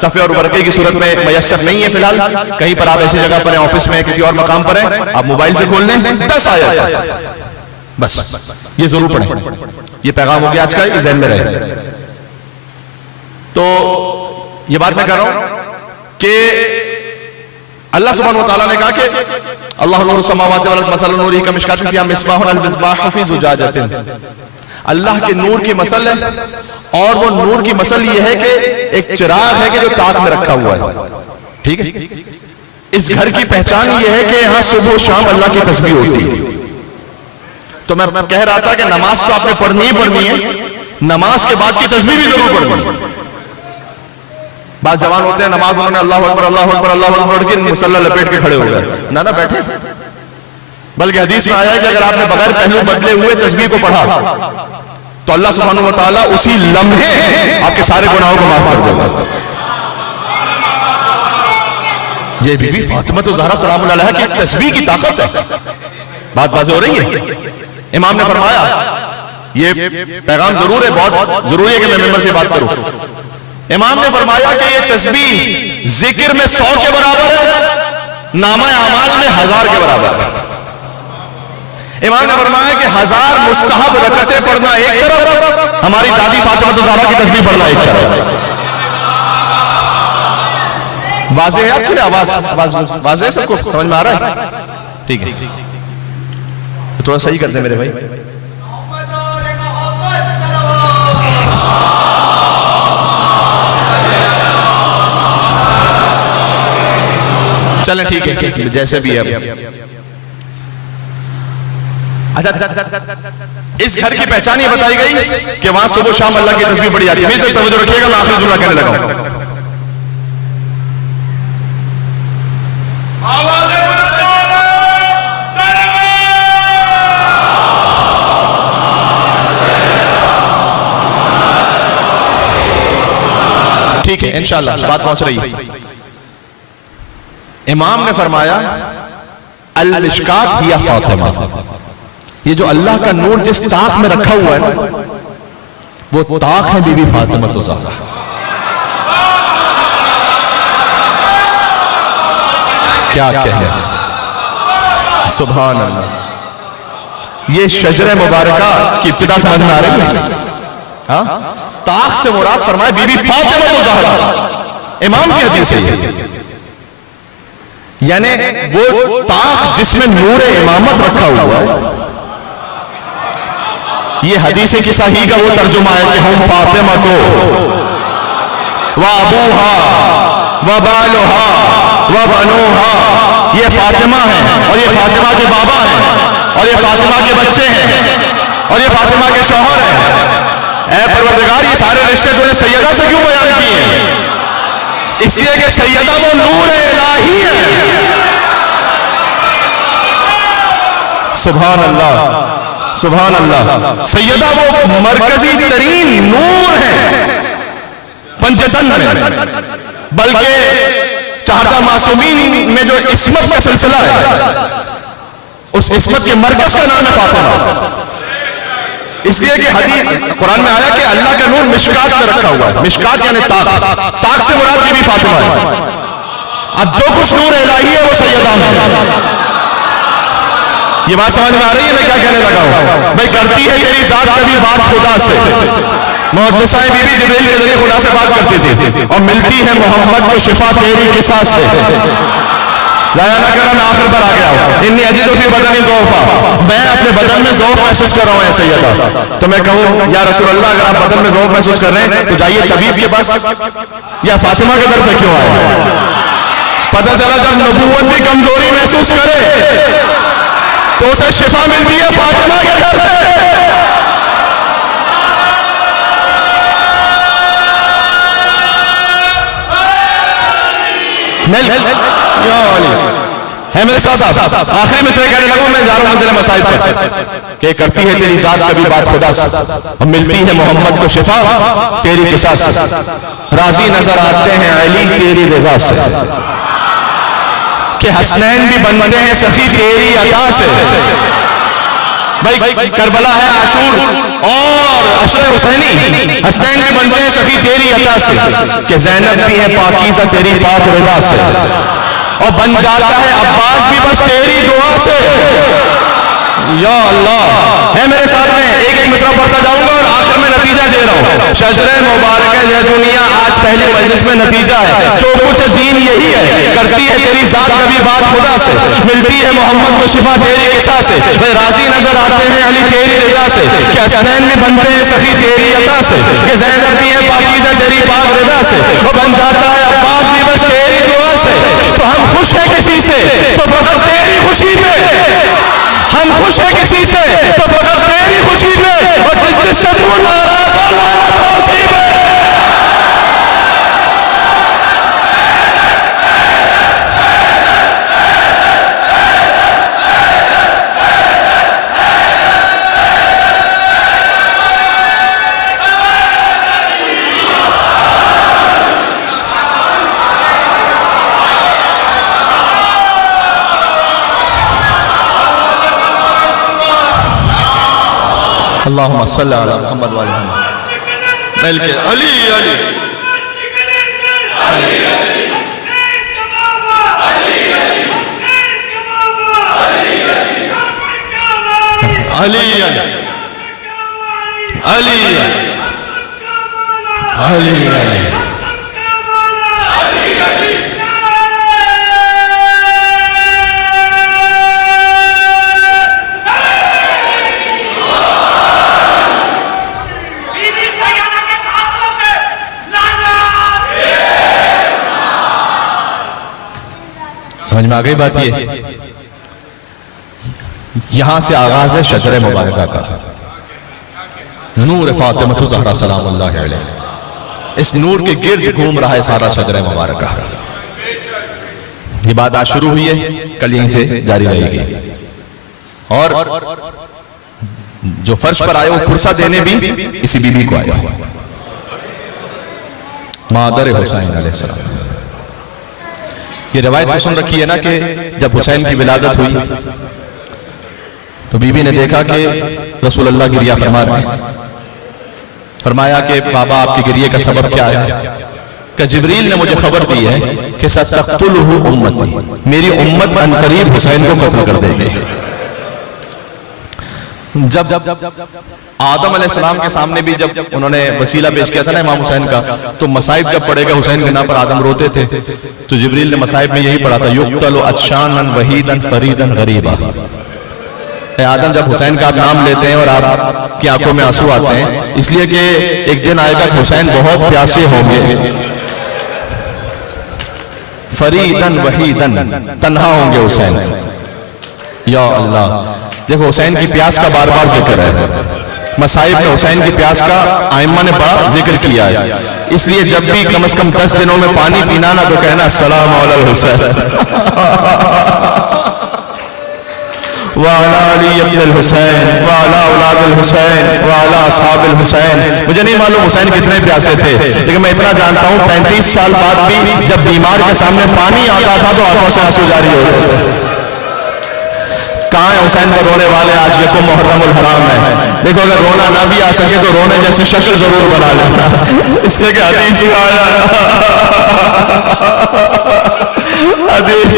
صفحے اور ورقے کی صورت میں میسر نہیں ہے فی الحال، کہیں پر آپ ایسی جگہ پر ہیں، آفس میں کسی اور مقام پر ہیں، آپ موبائل سے کھول لیں. 10 آیتیں بس، یہ ضرور پڑھیں. یہ پیغام ہو گیا آج کا، یہ ذہن میں رہے. تو یہ بات میں کر رہا ہوں کہ اللہ سبحانہ وتعالیٰ نے کہا کہ اللہ نور السماوات والارض مثل نورہ کمشکاۃ فیہا مصباح المصباح فی زجاجۃ. اللہ کے نور کی مثل ہے، اور وہ نور کی مثل یہ ہے کہ ایک چراغ ہے کہ جو تاک میں رکھا ہوا ہے. ٹھیک ہے؟ اس گھر کی پہچان یہ ہے کہ یہاں صبح و شام اللہ کی تسبیح ہوتی ہے. تو میں کہہ رہا تھا کہ نماز تو آپ نے پڑھنی ہی پڑھنی ہے، نماز کے بعد کی تسبیح بھی ضرور پڑھنی ہے. بعض جوان ہوتے ہیں نماز انہوں نے اللہ اکبر اللہ اکبر اللہ اکبر پڑھ کے مصلی لپیٹ کے کھڑے ہو گئے. نہ بیٹھے، بلکہ حدیث میں آیا ہے کہ اگر آپ نے بغیر پہلو بدلے ہوئے تسبیح کو پڑھا تو اللہ سبحانہ وتعالیٰ اسی لمحے آپ کے سارے گناہوں کو معاف کر دے گا. یہ بی بی فاطمہ الزہرا سلام اللہ علیہا کی تسبیح کی طاقت ہے. بات واضح ہو رہی ہے. امام نے فرمایا، یہ پیغام ضرور ہے، بہت ضروری ہے کہ میں ممبر سے بات کروں. امام نے فرمایا کہ یہ تسبیح ذکر میں 100 کے برابر ہے، نامہ اعمال میں 1000 کے برابر ہے. امام نے فرمایا کہ 1000 مستحب رکعتیں پڑھنا ایک طرف، ہماری دادی فاطمہ الزہرا کی تسبیح پڑھنا ایک طرف. واضح ہے آپ کے لیے؟ آواز واضح ہے؟ سب کو سمجھ میں آ رہا ہے؟ ٹھیک ہے، تھوڑا صحیح کرتے ہیں میرے بھائی. چلیں ٹھیک ہے، جیسے بھی ہے. اچھا، اس گھر کی پہچان یہ بتائی گئی کہ وہاں صبح و شام اللہ کی تسبیح پڑھی جاتی ہے. میری طرف توجہ رکھیے گا، میں آخری جملہ کہنے لگا ہوں. ٹھیک ہے، انشاءاللہ بات پہنچ رہی ہے. امام نے فرمایا المشکات ہی فاطمہ، یہ جو اللہ کا نور جس طاق میں رکھا ہوا ہے نا، وہ طاق ہے بی بی فاطمہ الزہرا. کیا کہے، سبحان اللہ. یہ شجر مبارکہ کی ابتدا سمجھ میں آ رہی ہے؟ طاق سے مراد فرمائے بی بی فاطمہ الزہرا. امام کی حدیث ہے. یعنی وہ طاق جس میں نور امامت رکھا ہوا ہے. یہ حدیث کی صحیح کا وہ ترجمہ ہے کہ ہم فاطمہ تو وابوہا وبالوہا وبنوہا، یہ فاطمہ ہیں اور یہ فاطمہ کے بابا ہیں اور یہ فاطمہ کے بچے ہیں اور یہ فاطمہ کے شوہر ہیں. اے پروردگار، یہ سارے رشتے تو نے سیدہ سے کیوں بیان کیے ہیں؟ اس لیے کہ سیدہ وہ نور الہی ہے. سبحان اللہ سبحان اللہ. سیدہ وہ مرکزی ترین نور ہے پنجتن میں، بلکہ چہارہ معصومین میں جو عصمت کا سلسلہ ہے، اس عصمت کے مرکز کا نام ہے فاطمہ. اس لیے کہ حدیث قرآن میں آیا کہ اللہ کا نور مشکات میں رکھا ہوا ہے. مشکات یعنی طاق، طاق سے مراد کی بھی فاطمہ ہے. اب جو کچھ نور الہی ہے وہ سیدہ میں. یہ بات سمجھ میں آ رہی ہے میں کیا کہنے لگا ہوں؟ بھئی کرتی ہے تیری ذات کبھی بات خدا سے. محدثہ بی بی جبریل کے ذریعے خدا سے بات کرتی تھی، اور ملتی ہے محمد کو شفا تیری قصاص سے. لایا نہ کرا میں آخر پر آ گیا ہوں. انی اجد فی بدنی ضعفا، میں اپنے بدن میں ضعف محسوس کر رہا ہوں اے سیدہ. تو میں کہوں یا رسول اللہ اگر آپ بدن میں ضعف محسوس کر رہے ہیں تو جائیے طبیب کے پاس، یا فاطمہ کے در پہ کیوں آئے؟ پتہ چلا جب نبوت بھی کمزوری محسوس کرے تو اسے شفا ملتی ہے فاطمہ کے در سے. ہے میرے ساتھ آپ آخری میں سے کہنے لگا میں جا رہا ہوں منزل مسائل پر کہ کرتی ہے تیری ذات کبھی بات خدا سے، اور ملتی ہے محمد کو شفا تیری قصاص سے. راضی نظر آتے ہیں علی تیری رضا سے، کہ حسنین بھی بنتے ہیں سخی تیری عطا سے. بھائی کربلا ہے عاشور اور عشر حسینی، حسنین بھی بنتے ہیں سخی تیری عطا سے، کہ زینب بھی ہے پاکیزہ تیری پاک رضا سے، اور بن جاتا ہے عباس بھی بس تیری دعا سے. یا اللہ ہے میرے ساتھ میں ایک ایک مصرع پڑھتا جاؤں گا اور آخر میں نتیجہ دے رہا ہوں. شجرہ مبارکہ زیتونیہ آج پہلی مجلس میں نتیجہ ہے. جو کچھ دین یہی ہے، کرتی ہے تیری ذات کبھی بات خدا سے، ملتی ہے محمد کو شفا تیری قصاص سے. راضی نظر آتے ہیں علی تیری رضا سے، کہ حسنین بھی بنتے ہیں سخی تیری عطا سے، کہ زینب بھی ہے پاکیزہ تیری پاک رضا سے، وہ بن جاتا ہے عباس بھی بس تیری دعا سے. تو ہم خوش ہیں کسی سے تو فقط تیری خوشی میں، ہم خوش ہیں کسی سے تو فقط تیری خوشی میں، اور جس سے تو ناراض اللہ خوشی میں. اللہم صلی علی محمد وعلی محمد. مل کے علی علی علی علی علی علی. سمجھ میں آ گئی بات؟ یہ یہاں سے آغاز ہے شجرہ مبارکہ کا. نور فاطمہ زہرا سلام اللہ علیہ، اس نور کے گرد گھوم رہا ہے سارا شجرہ مبارکہ. یہ بات آج شروع ہوئی ہے، کل یہیں سے جاری رہے گی. اور جو فرش پر آئے وہ پرسہ دینے بھی اسی بی بی کو آیا، مادر حسین علیہ السلام. یہ روایت تو سن رکھی ہے نا کہ جب حسین کی ولادت ہوئی تو بی بی نے دیکھا کہ رسول اللہ گریہ فرما رہے ہیں. فرمایا کہ بابا آپ کی گریہ کا سبب کیا ہے؟ کہ جبریل نے مجھے خبر دی ہے کہ ستقتلہ امتی، میری امت عنقریب حسین کو قتل کر دے گی. جب آدم علیہ السلام کے سامنے بھی جب انہوں نے وسیلہ پیش کیا تھا نا امام حسین کا، تو مصائب جب پڑے گا حسین کے نام پر آدم روتے تھے، تو جبریل نے مصائب میں یہی پڑھا تھا یقتل عطشانا وحیدا فریدا غریبا. اے آدم جب حسین کا آپ نام لیتے ہیں اور آپ کی آنکھوں میں آنسو آتے ہیں، اس لیے کہ ایک دن آئے گا کہ حسین بہت پیاسے ہوں گے، فریدن وحیدن، تنہا ہوں گے حسین. یا اللہ، دیکھو حسین کی پیاس کا بار بار ذکر ہے، مصائب میں حسین کی پیاس کا ائمہ نے بڑا ذکر کیا ہے. اس لیے جب بھی کم از کم 10 دنوں میں پانی پینا نا تو کہنا السلام علی الحسین وعلی علی ابن الحسین وعلی اولاد الحسین وعلی اصحاب الحسین. مجھے نہیں معلوم حسین کتنے پیاسے تھے، لیکن میں اتنا جانتا ہوں 35 سال بعد بھی جب بیمار کے سامنے پانی آتا تھا تو آنکھوں سے آنسو جاری ہوتے تھے. کہاں ہے حسین پر رونے والے؟ آج یہ کو محرم الحرام ہے. دیکھو اگر رونا نہ بھی آ سکے تو رونے جیسی شکل ضرور بنا لینا، اس لیے کہ حدیث آیا، حدیث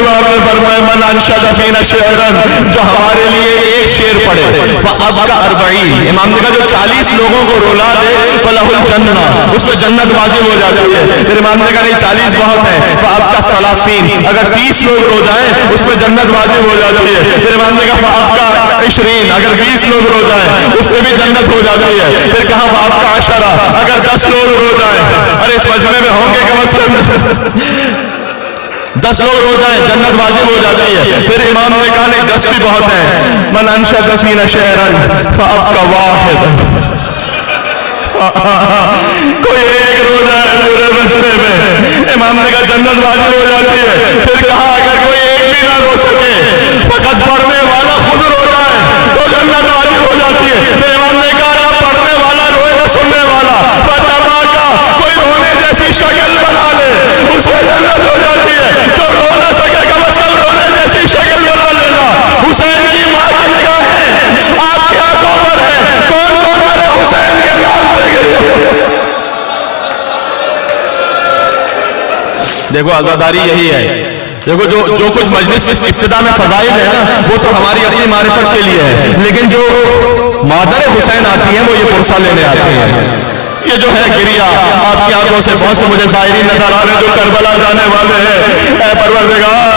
امام نے فرمایا من انشد فینا شعرا، جو ہمارے لیے ایک شعر پڑھے فابکا 40، امام نے کہا جو 40 لوگوں کو رولا دے فلہ الجنہ، اس میں جنت واجب ہو جاتی ہے. پھر امام نے کہا نہیں 40 بہت ہے، فابکا 30، اگر 30 لوگ رو جائیں اس میں جنت واجب ہو جاتی ہے. پھر امام نے کہا فابکا 20، اگر 20 لوگ رو جائیں اس میں بھی جنت ہو جاتی ہے. پھر کہا فابکا 10، اگر 10 لوگ رو جائیں، ارے اس مجمع میں ہوں گے کم از کم 10 لوگ رو جائیں جنت واجب ہو جاتی ہے. پھر امام نے کہا نہیں 10 بھی بہت ہیں، من انشد فینا شعرا فابکا واحد، کوئی ایک رو جائے پورے مجمع میں، امام نے کہا جنت واجب ہو جاتی ہے. پھر کہا اگر کوئی ایک بھی نہ رو سکے فقط پڑھنے والا خود رو جائے تو جنت واجب ہو جاتی ہے. پھر امام نے کہا نہ پڑھنے والا روئے نہ سننے والا، فتباکا، کوئی رونے جیسی شکل بنا لے اس میں جنت ہو جاتی ہے. جو رو نہ سکے کم از کم رونے جیسی شکل بنا لینا. حسین کی ماں کی نگاہیں آپ کی آنکھوں پر ہے، کون کون میرے حسین کے نام پہ گئی. دیکھو عزاداری یہی ہے. دیکھو جو کچھ مجلس ابتدا میں فضائل ہے نا وہ تو ہماری اپنی معرفت کے لیے ہے، لیکن جو مادر حسین آتی ہیں وہ یہ پرسہ لینے آتی ہیں. یہ جو ہے گریا آپ کی آنکھوں سے بہت سے مجھے ظاہرین نظر آ رہے ہیں جو کربلا جانے والے ہیں. اے پروردگار،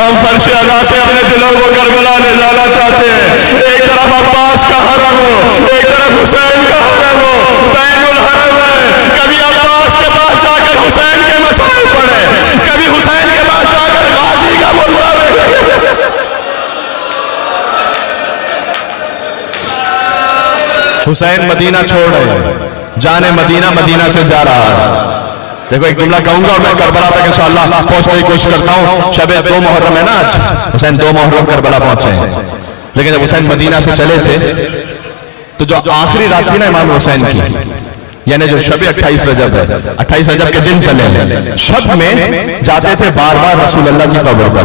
ہم فرش ادا سے اپنے دلوں کو کربلا لے جانا چاہتے ہیں. ایک طرف عباس کا حرم ہو، ایک طرف حسین کا حرم ہو، بین الحرم ہے. کبھی عباس کے پاس جا کر حسین کے مسائل پڑھے، کبھی حسین کے پاس جا کر غازی کا مرزا دیکھے. حسین مدینہ چھوڑ رہے، جانے مدینہ مدینہ سے جا رہا ہے. دیکھو ایک جملہ کہوں گا اور میں کربلا تک انشاءاللہ پہنچنے کی کوشش کرتا ہوں. شب 2 محرم ہے نا آج، حسین 2 محرم کربلا پہنچے ہیں. لیکن جب حسین مدینہ سے چلے تھے تو جو آخری رات تھی نا امام حسین کی، یعنی جو شب 28 رجب ہے، 28 رجب کے دن چلے ہیں، شب میں جاتے تھے بار بار رسول اللہ کی قبر پر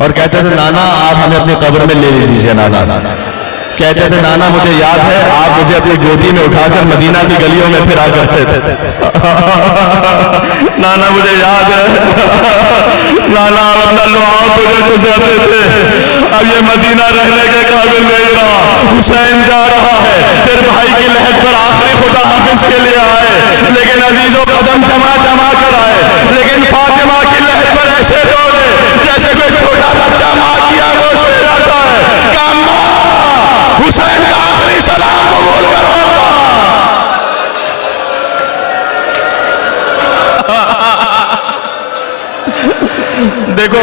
اور کہتے تھے نانا آپ ہمیں اپنی قبر میں لے لیجئے. نانا کہتے تھے نانا مجھے یاد ہے آپ مجھے اپنی گودی میں اٹھا کر مدینہ کی گلیوں میں پھرا کرتے تھے. نانا مجھے یاد ہے نانا اپنا لعاب مجھے گزرتے تھے. اب یہ مدینہ رہنے کے قابل نہیں رہا، حسین جا رہا ہے. پھر بھائی کی لہد پر آخری خدا حافظ کے لیے آئے، لیکن عزیزوں قدم جما کر آئے. لیکن فاطمہ کی لہد پر ایسے دوڑے جیسے کوئی چھوٹا بچہ ماں کی آگوش میں جاتا ہے. حسین کا آخری سلام قبول کرو. دیکھو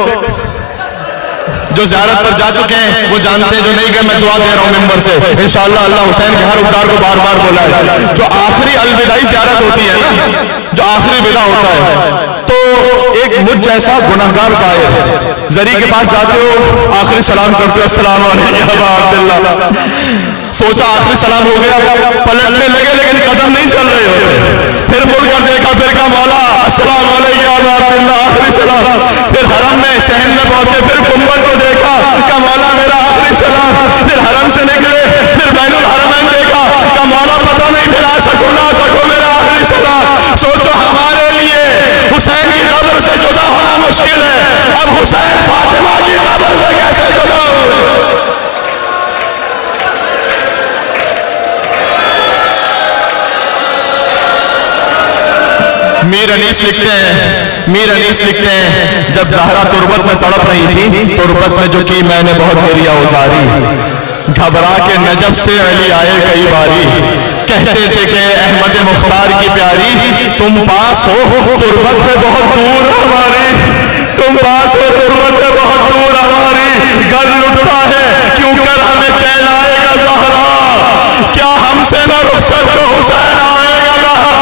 جو زیارت پر جا چکے ہیں وہ جانتے ہیں، جو نہیں گئے میں دعا دے رہا ہوں ممبر سے انشاءاللہ اللہ حسین کے ہر اقدار کو بار بار بولا ہے. جو آخری الوداعی زیارت ہوتی ہے نا، جو آخری ودا ہوتا ہے، تو ایک مجھ جیسا گناہگار ظاہر زری کے پاس جاتے ہو، آخری سلام کرتے ہو السلام علیکم ابا عبداللہ. سوچا آخری سلام ہو گیا، پلٹنے لگے لیکن قدم نہیں چل رہے ہوتے. پھر مڑ کر دیکھا، پھر کہا مولا السلام علیکم ابا عبداللہ، آخری سلام. پھر حرم میں صحن میں پہنچے، پھر گنبد کو دیکھا، کہا مولا میرا آخری سلام. پھر حرم سے نکلے، پھر بین الحرمین دیکھا، کہا مولا پتہ نہیں پھر آ سکو نہ آ سکو میرا آخری سلام. سوچو ہمارے لیے حسین کی قبر سے جدا ہونا مشکل ہے، اب حسین فاطمہ کی قبر سے کیسے جدا ہوئے. میر انیس لکھتے ہیں جب زہرا تربت میں تڑپ رہی تھی، تربت میں جو کی میں نے بہت میری اوزاری، گھبرا کے نجف سے علی آئے کئی باری، کہتے تھے کہ احمد مختار کی پیاری، تم پاس ہو تربت ہے بہت دور ہماری، تم پاس ہو تربت ہے بہت دور ہماری، گھر لٹتا ہے کیوں کر ہمیں چین آئے گا زہرا، کیا ہم سے نہ رخصت تو حسین آئے گا زہرا۔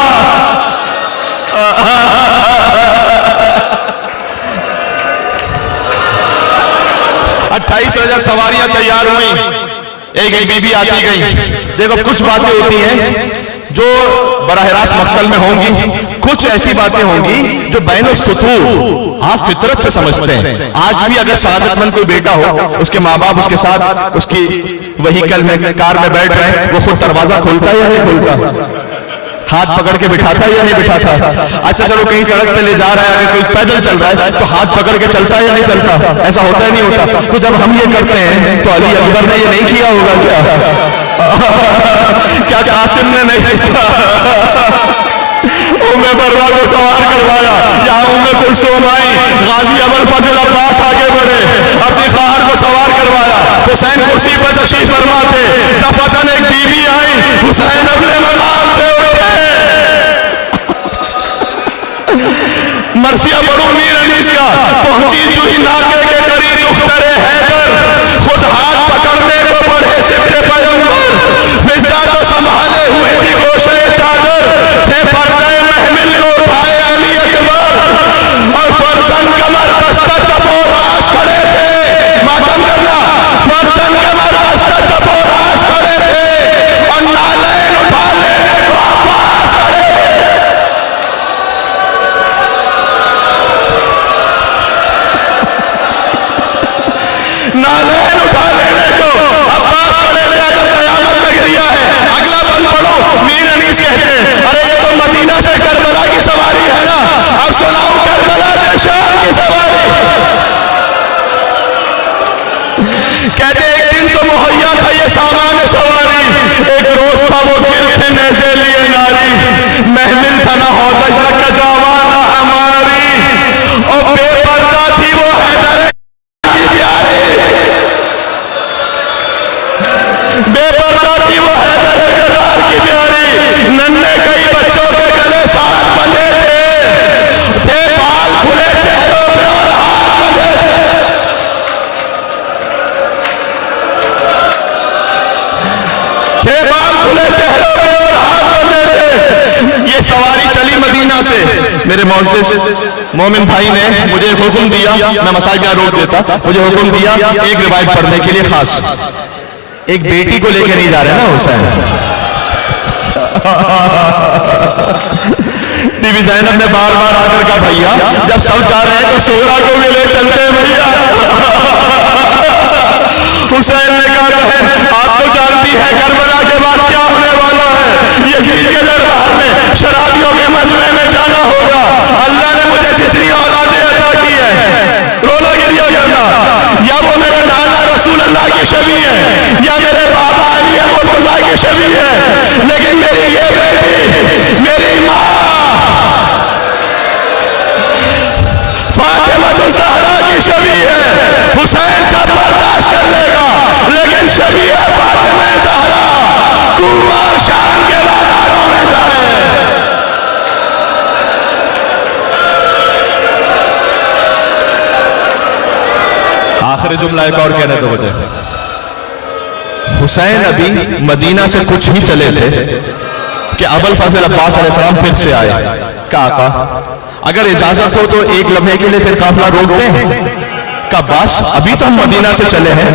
28 رجب سواریاں تیار ہوئیں، ایک بی بی آتی گئی۔ دیکھو کچھ باتیں ہوتی ہیں جو براہ راست مقتل میں ہوں گی، کچھ ایسی باتیں ہوں گی جو بین السطور آپ فطرت سے سمجھتے ہیں۔ آج بھی اگر سعادت مند کوئی بیٹا ہو، اس کے ماں باپ اس کے ساتھ اس کی وہیکل میں کار میں بیٹھ رہے ہیں، وہ خود دروازہ کھولتا ہے یا نہیں کھولتا؟ ہاتھ پکڑ کے بٹھاتا ہے یا نہیں بٹھاتا؟ اچھا چلو کہیں سڑک پہ لے جا رہا ہے، اگر کوئی پیدل چل رہا ہے تو ہاتھ پکڑ کے چلتا ہے یا نہیں چلتا؟ ایسا ہوتا ہے نہیں ہوتا؟ تو جب ہم یہ کرتے ہیں تو علی اکبر نے یہ نہیں کیا ہوگا کیا قاسم نے نہیں کیا؟ ام بروا کو سوار کروایا، یہاں ام کلثوم آئی، غازی ابوالفضل عباس آگے بڑھے، اپنی خواہر کو سوار کروایا، حسین کرسی پر تشریف فرما تھے، دفعتاً ایک بی بی آئی، حسین اپنے مقام سے اٹھے، مرثیہ پڑھو میر انیس کا، پہنچی جوہی ناکے کے قریب دختر حیدر، خود ہاتھ پکڑنے کو بڑھے سبت پیغمبر، فضا کو سنبھالے ہوئے تھی گوشے چادر، تھے پردے محمل کو اٹھائے علی اکبر، اور فرزند کمر بستہ چپ و راست کھڑے تھے، ماتم کرنا، فرزند کمر بستہ چپ و راست کھڑے تھے، اور نالین اٹھا لینے کو عباس کھڑے تھے۔ نالین اٹھا لینے کو عباس کھڑے تھے، اگر قیامت میں گریا ہے۔ اگلا بند پڑھو، میر انیس کہتے ہیں ارے یہ تو مدینہ سے کربلا کی سواری ہے نا، اب سناؤ کربلا سے شام کی سواری۔ کہتے ایک دن تو مہیا تھا یہ سامان سواری، ایک روز تھا وہ گر تھے نیزے لیے ناری، محمل تھا نہ ہودج نہ کجاوا نہ ہماری، اور بے پردہ تھی وہ حیدر کی پیاری، بے پردہ تھی وہ حیدر کرار کی پیاری، ننھے کئی بچوں کے گلے ساتھ بندھے تھے بال کھلے چہروں پہ اور ہاتھ بندھے تھے بال کھلے چہروں پہ اور ہاتھ بندھے تھے۔ یہ سواری چلی مدینہ سے۔ میرے معزز مومن بھائی نے مجھے ایک حکم دیا، میں مسائل میں روک دیتا، مجھے حکم دیا ایک روایت پڑھنے کے لیے خاص، ایک بیٹی کو لے کے نہیں جا رہے نا حسین۔ بی بی زینب نے بار بار آ کر کہا بھیا جب سب جا رہے ہیں تو سہرا کو بھی لے چلتے ہیں بھیا۔ حسین نے کہا بہن آپ تو جانتی ہے کربلا کے بعد کیا ہونے والا ہے، یزید کے دربار میں شرابیوں کے مجمع میں جانا ہوگا، اللہ نے مجھے جتنی اولادیں عطا کی ہے، رونا گریا کرنا، یا وہ میرے نانا رسول اللہ کی شبیہ ہے یا میرے بابا علی مرتضیٰ کی شبیہ ہے، لیکن میری یہ بیٹی میری ماں فاطمہ الزہرا کی شبیہ ہے، حسین سب برداشت کر لے گا لیکن شبیہ فاطمہ زہرا کوفہ اور شام کے بازاروں میں جائے۔ آخری جملہ ایک اور کہنے دو مجھے۔ حسین ابھی مدینہ سے کچھ ہی چلے تھے کہ ابوالفضل عباس علیہ السلام پھر سے آئے، کہا آقا اگر اجازت ہو تو ایک لمحے کے لیے پھر قافلہ روکتے ہیں؟ کہا عباس ابھی تو ہم مدینہ سے چلے ہیں۔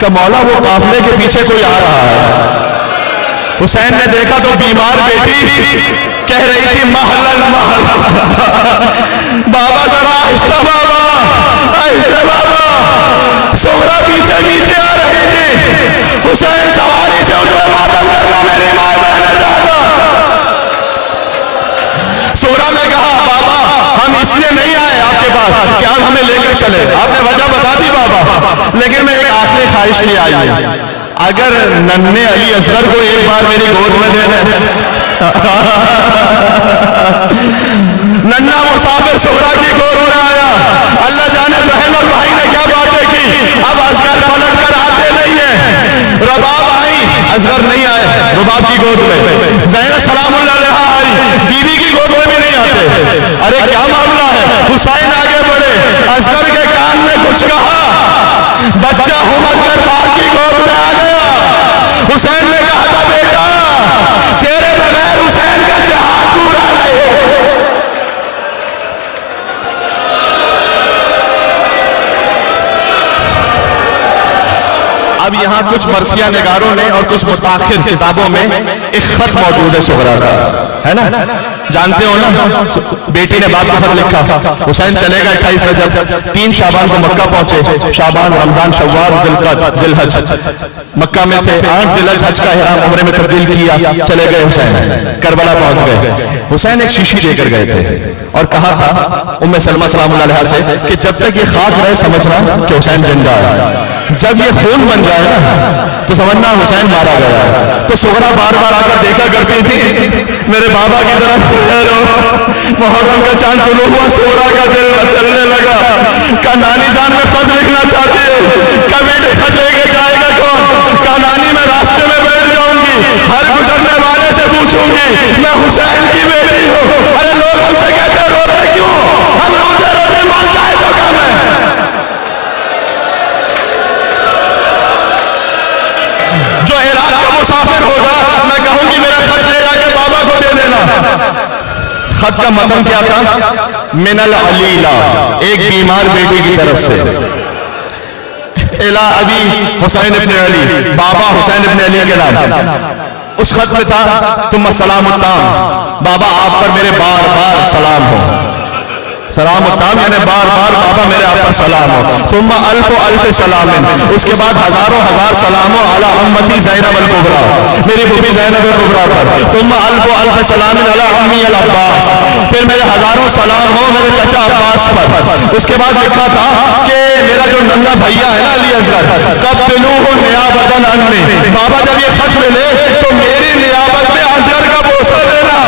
کہا مولا وہ قافلے کے پیچھے کوئی آ رہا ہے۔ حسین نے دیکھا تو بیمار بیٹی کہہ رہی تھی محلل محل، بابا ذرا آہستہ بابا آہستہ بابا، سہرا پیچھے پیچھے آ رہی تھی، حسین سواری سے ان کو ماتم کرنا میری ماں بہن جاتا۔ سہرا نے کہا بابا ہم اس لیے نہیں آئے آپ کے پاس کہ آپ ہمیں لے کر چلے، آپ نے وجہ بتا دی بابا، لیکن میں ایک آخری خواہش لیے آئی ہوں، اگر ننھے علی اصغر کو ایک بار میری گود میں دے دیں ننھا مسافر صغرا کی گود میں آیا. اللہ جانے بہن اور بھائی نے کیا باتیں کی. اب اصغر پلٹ کر آتے نہیں ہیں. رباب آئی, اصغر نہیں آئے رباب کی گود میں. زینب سلام اللہ علیہا آئی, بیوی کی گود میں بھی نہیں آتے. ارے کیا معاملہ ہے. حسین آگے بڑھے, اصغر کے کان میں کچھ کہا, بچہ ہمت کر باپ کی گود میں آ گیا. حسین نے کہا تھا بیٹا تیرے بغیر حسین کا جہاد پورا نہیں. اب یہاں کچھ مرثیہ نگاروں نے اور کچھ متاخر کتابوں میں ایک خط موجود ہے صغرا کا, ہے نا, جانتے ہو نا. بیٹی نے باپ کو خط لکھا, حسین چلے گا 28 رجب, 3 شعبان کو مکہ پہنچے. شعبان, رمضان, شوال, ذی الحج مکہ میں تھے. 8 ذی الحج حج کا احرام عمرے میں تبدیل کیا, چلے گئے حسین, کربلا پہنچ گئے. حسین ایک شیشی دے کر گئے تھے اور کہا تھا ام سلمہ سلام اللہ علیہا سے کہ جب تک یہ خاک رہے سمجھنا کہ حسین زندہ ہے, جب یہ خون بن جائے نا تو سمجھنا حسین مارا گیا. تو صغرا بار بار آ کر دیکھا کرتی تھی میرے بابا کی طرف محرم کا چاند طلوع ہوا, صغرا کا دل مچلنے لگا. کہا نانی جان میں خط لکھنا چاہتی ہوں. کہا بیٹے خط لے کے جائے گا کون. کہا نانی میں راستے میں بیٹھ جاؤں گی, ہر گزرنے والے سے پوچھوں گی میں حسین کی بیٹی ہوں. ارے لوگ ہم سے کہتے رو رہے کیوں, ہم روتے روتے مر جائے تو کم ہے. جو عراق کا مسافر ہوگا میں کہوں گی میرا خط لے جا کے بابا کو دے دینا. خط کا متن کیا تھا, من العلیلہ, ایک بیمار بیٹی کی طرف سے, الی ابی حسین ابن علی, بابا حسین ابن علی کے نام. اس خط میں تھا ثم السلام التام, بابا آپ پر میرے بار بار سلام ہو. سلام التام یعنی بار بار بابا میرے آپ پر سلام ہو. ثم الف الف سلام, اس کے بعد ہزاروں ہزار سلاموں علی امتی زینب الکبریٰ, میری بیٹی زینب الکبریٰ پر. ثم الف الف سلام علی امی العباس, پھر میرے ہزاروں سلام ہو میرے چچا عباس پر. اس کے بعد لکھا تھا کہ میرا جو ننھا بھیا ہے نا علی اصغر, قبلوہ نیابۃ عنی, بابا جب یہ خط ملے تو میری نیابت میں اصغر کا بوسہ دینا.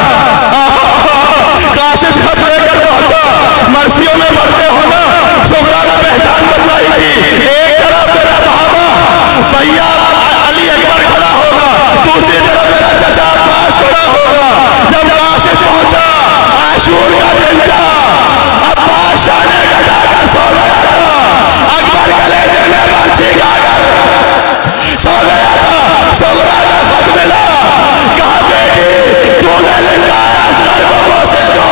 قاصد خط لے کر پہنچا, مرثیوں میں پڑھتے ہو نا صغرا کا پہچان بتلائی تھی. ایک طرف میرا بابا بھیا علی اکبر کھڑا ہوگا, دوسری طرف میرا چچا عباس کھڑا ہوگا. جب قاصد پہنچا عاشور کا دن تھا, عباس شانے کٹا کر سو گیا تھا, اکبر کلیجے میں برچھی کھا کر سو گیا تھا. صغرا کا خط ملا, کہا بیٹی تو نے لکھا ہے اصغر کو بوسے دو.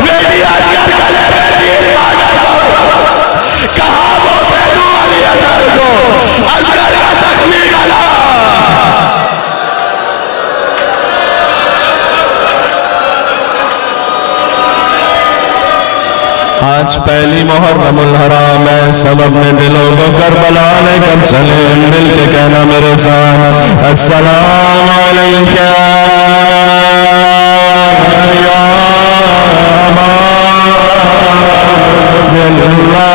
بیٹی اصغر گلے میں تیر کھا کر دو, کہا بوسے دو علی اصغر کو. اصغر کا زخمی گلا آج پہلی محرم الحرام ہے, سب اپنے دلوں کو کربلا لے کر چلے, مل کے کہنا میرے ساتھ السلام علیکم یا ابا عبداللہ.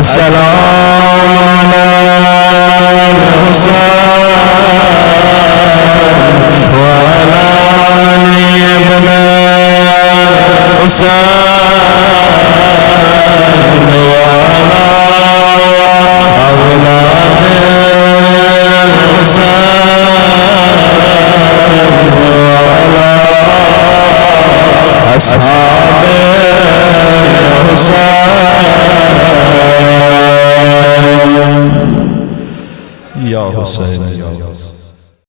السلام علی حسین وعلی ابن حسین وعلی اولاد حسین وعلی اصحاب حسین. یا حسین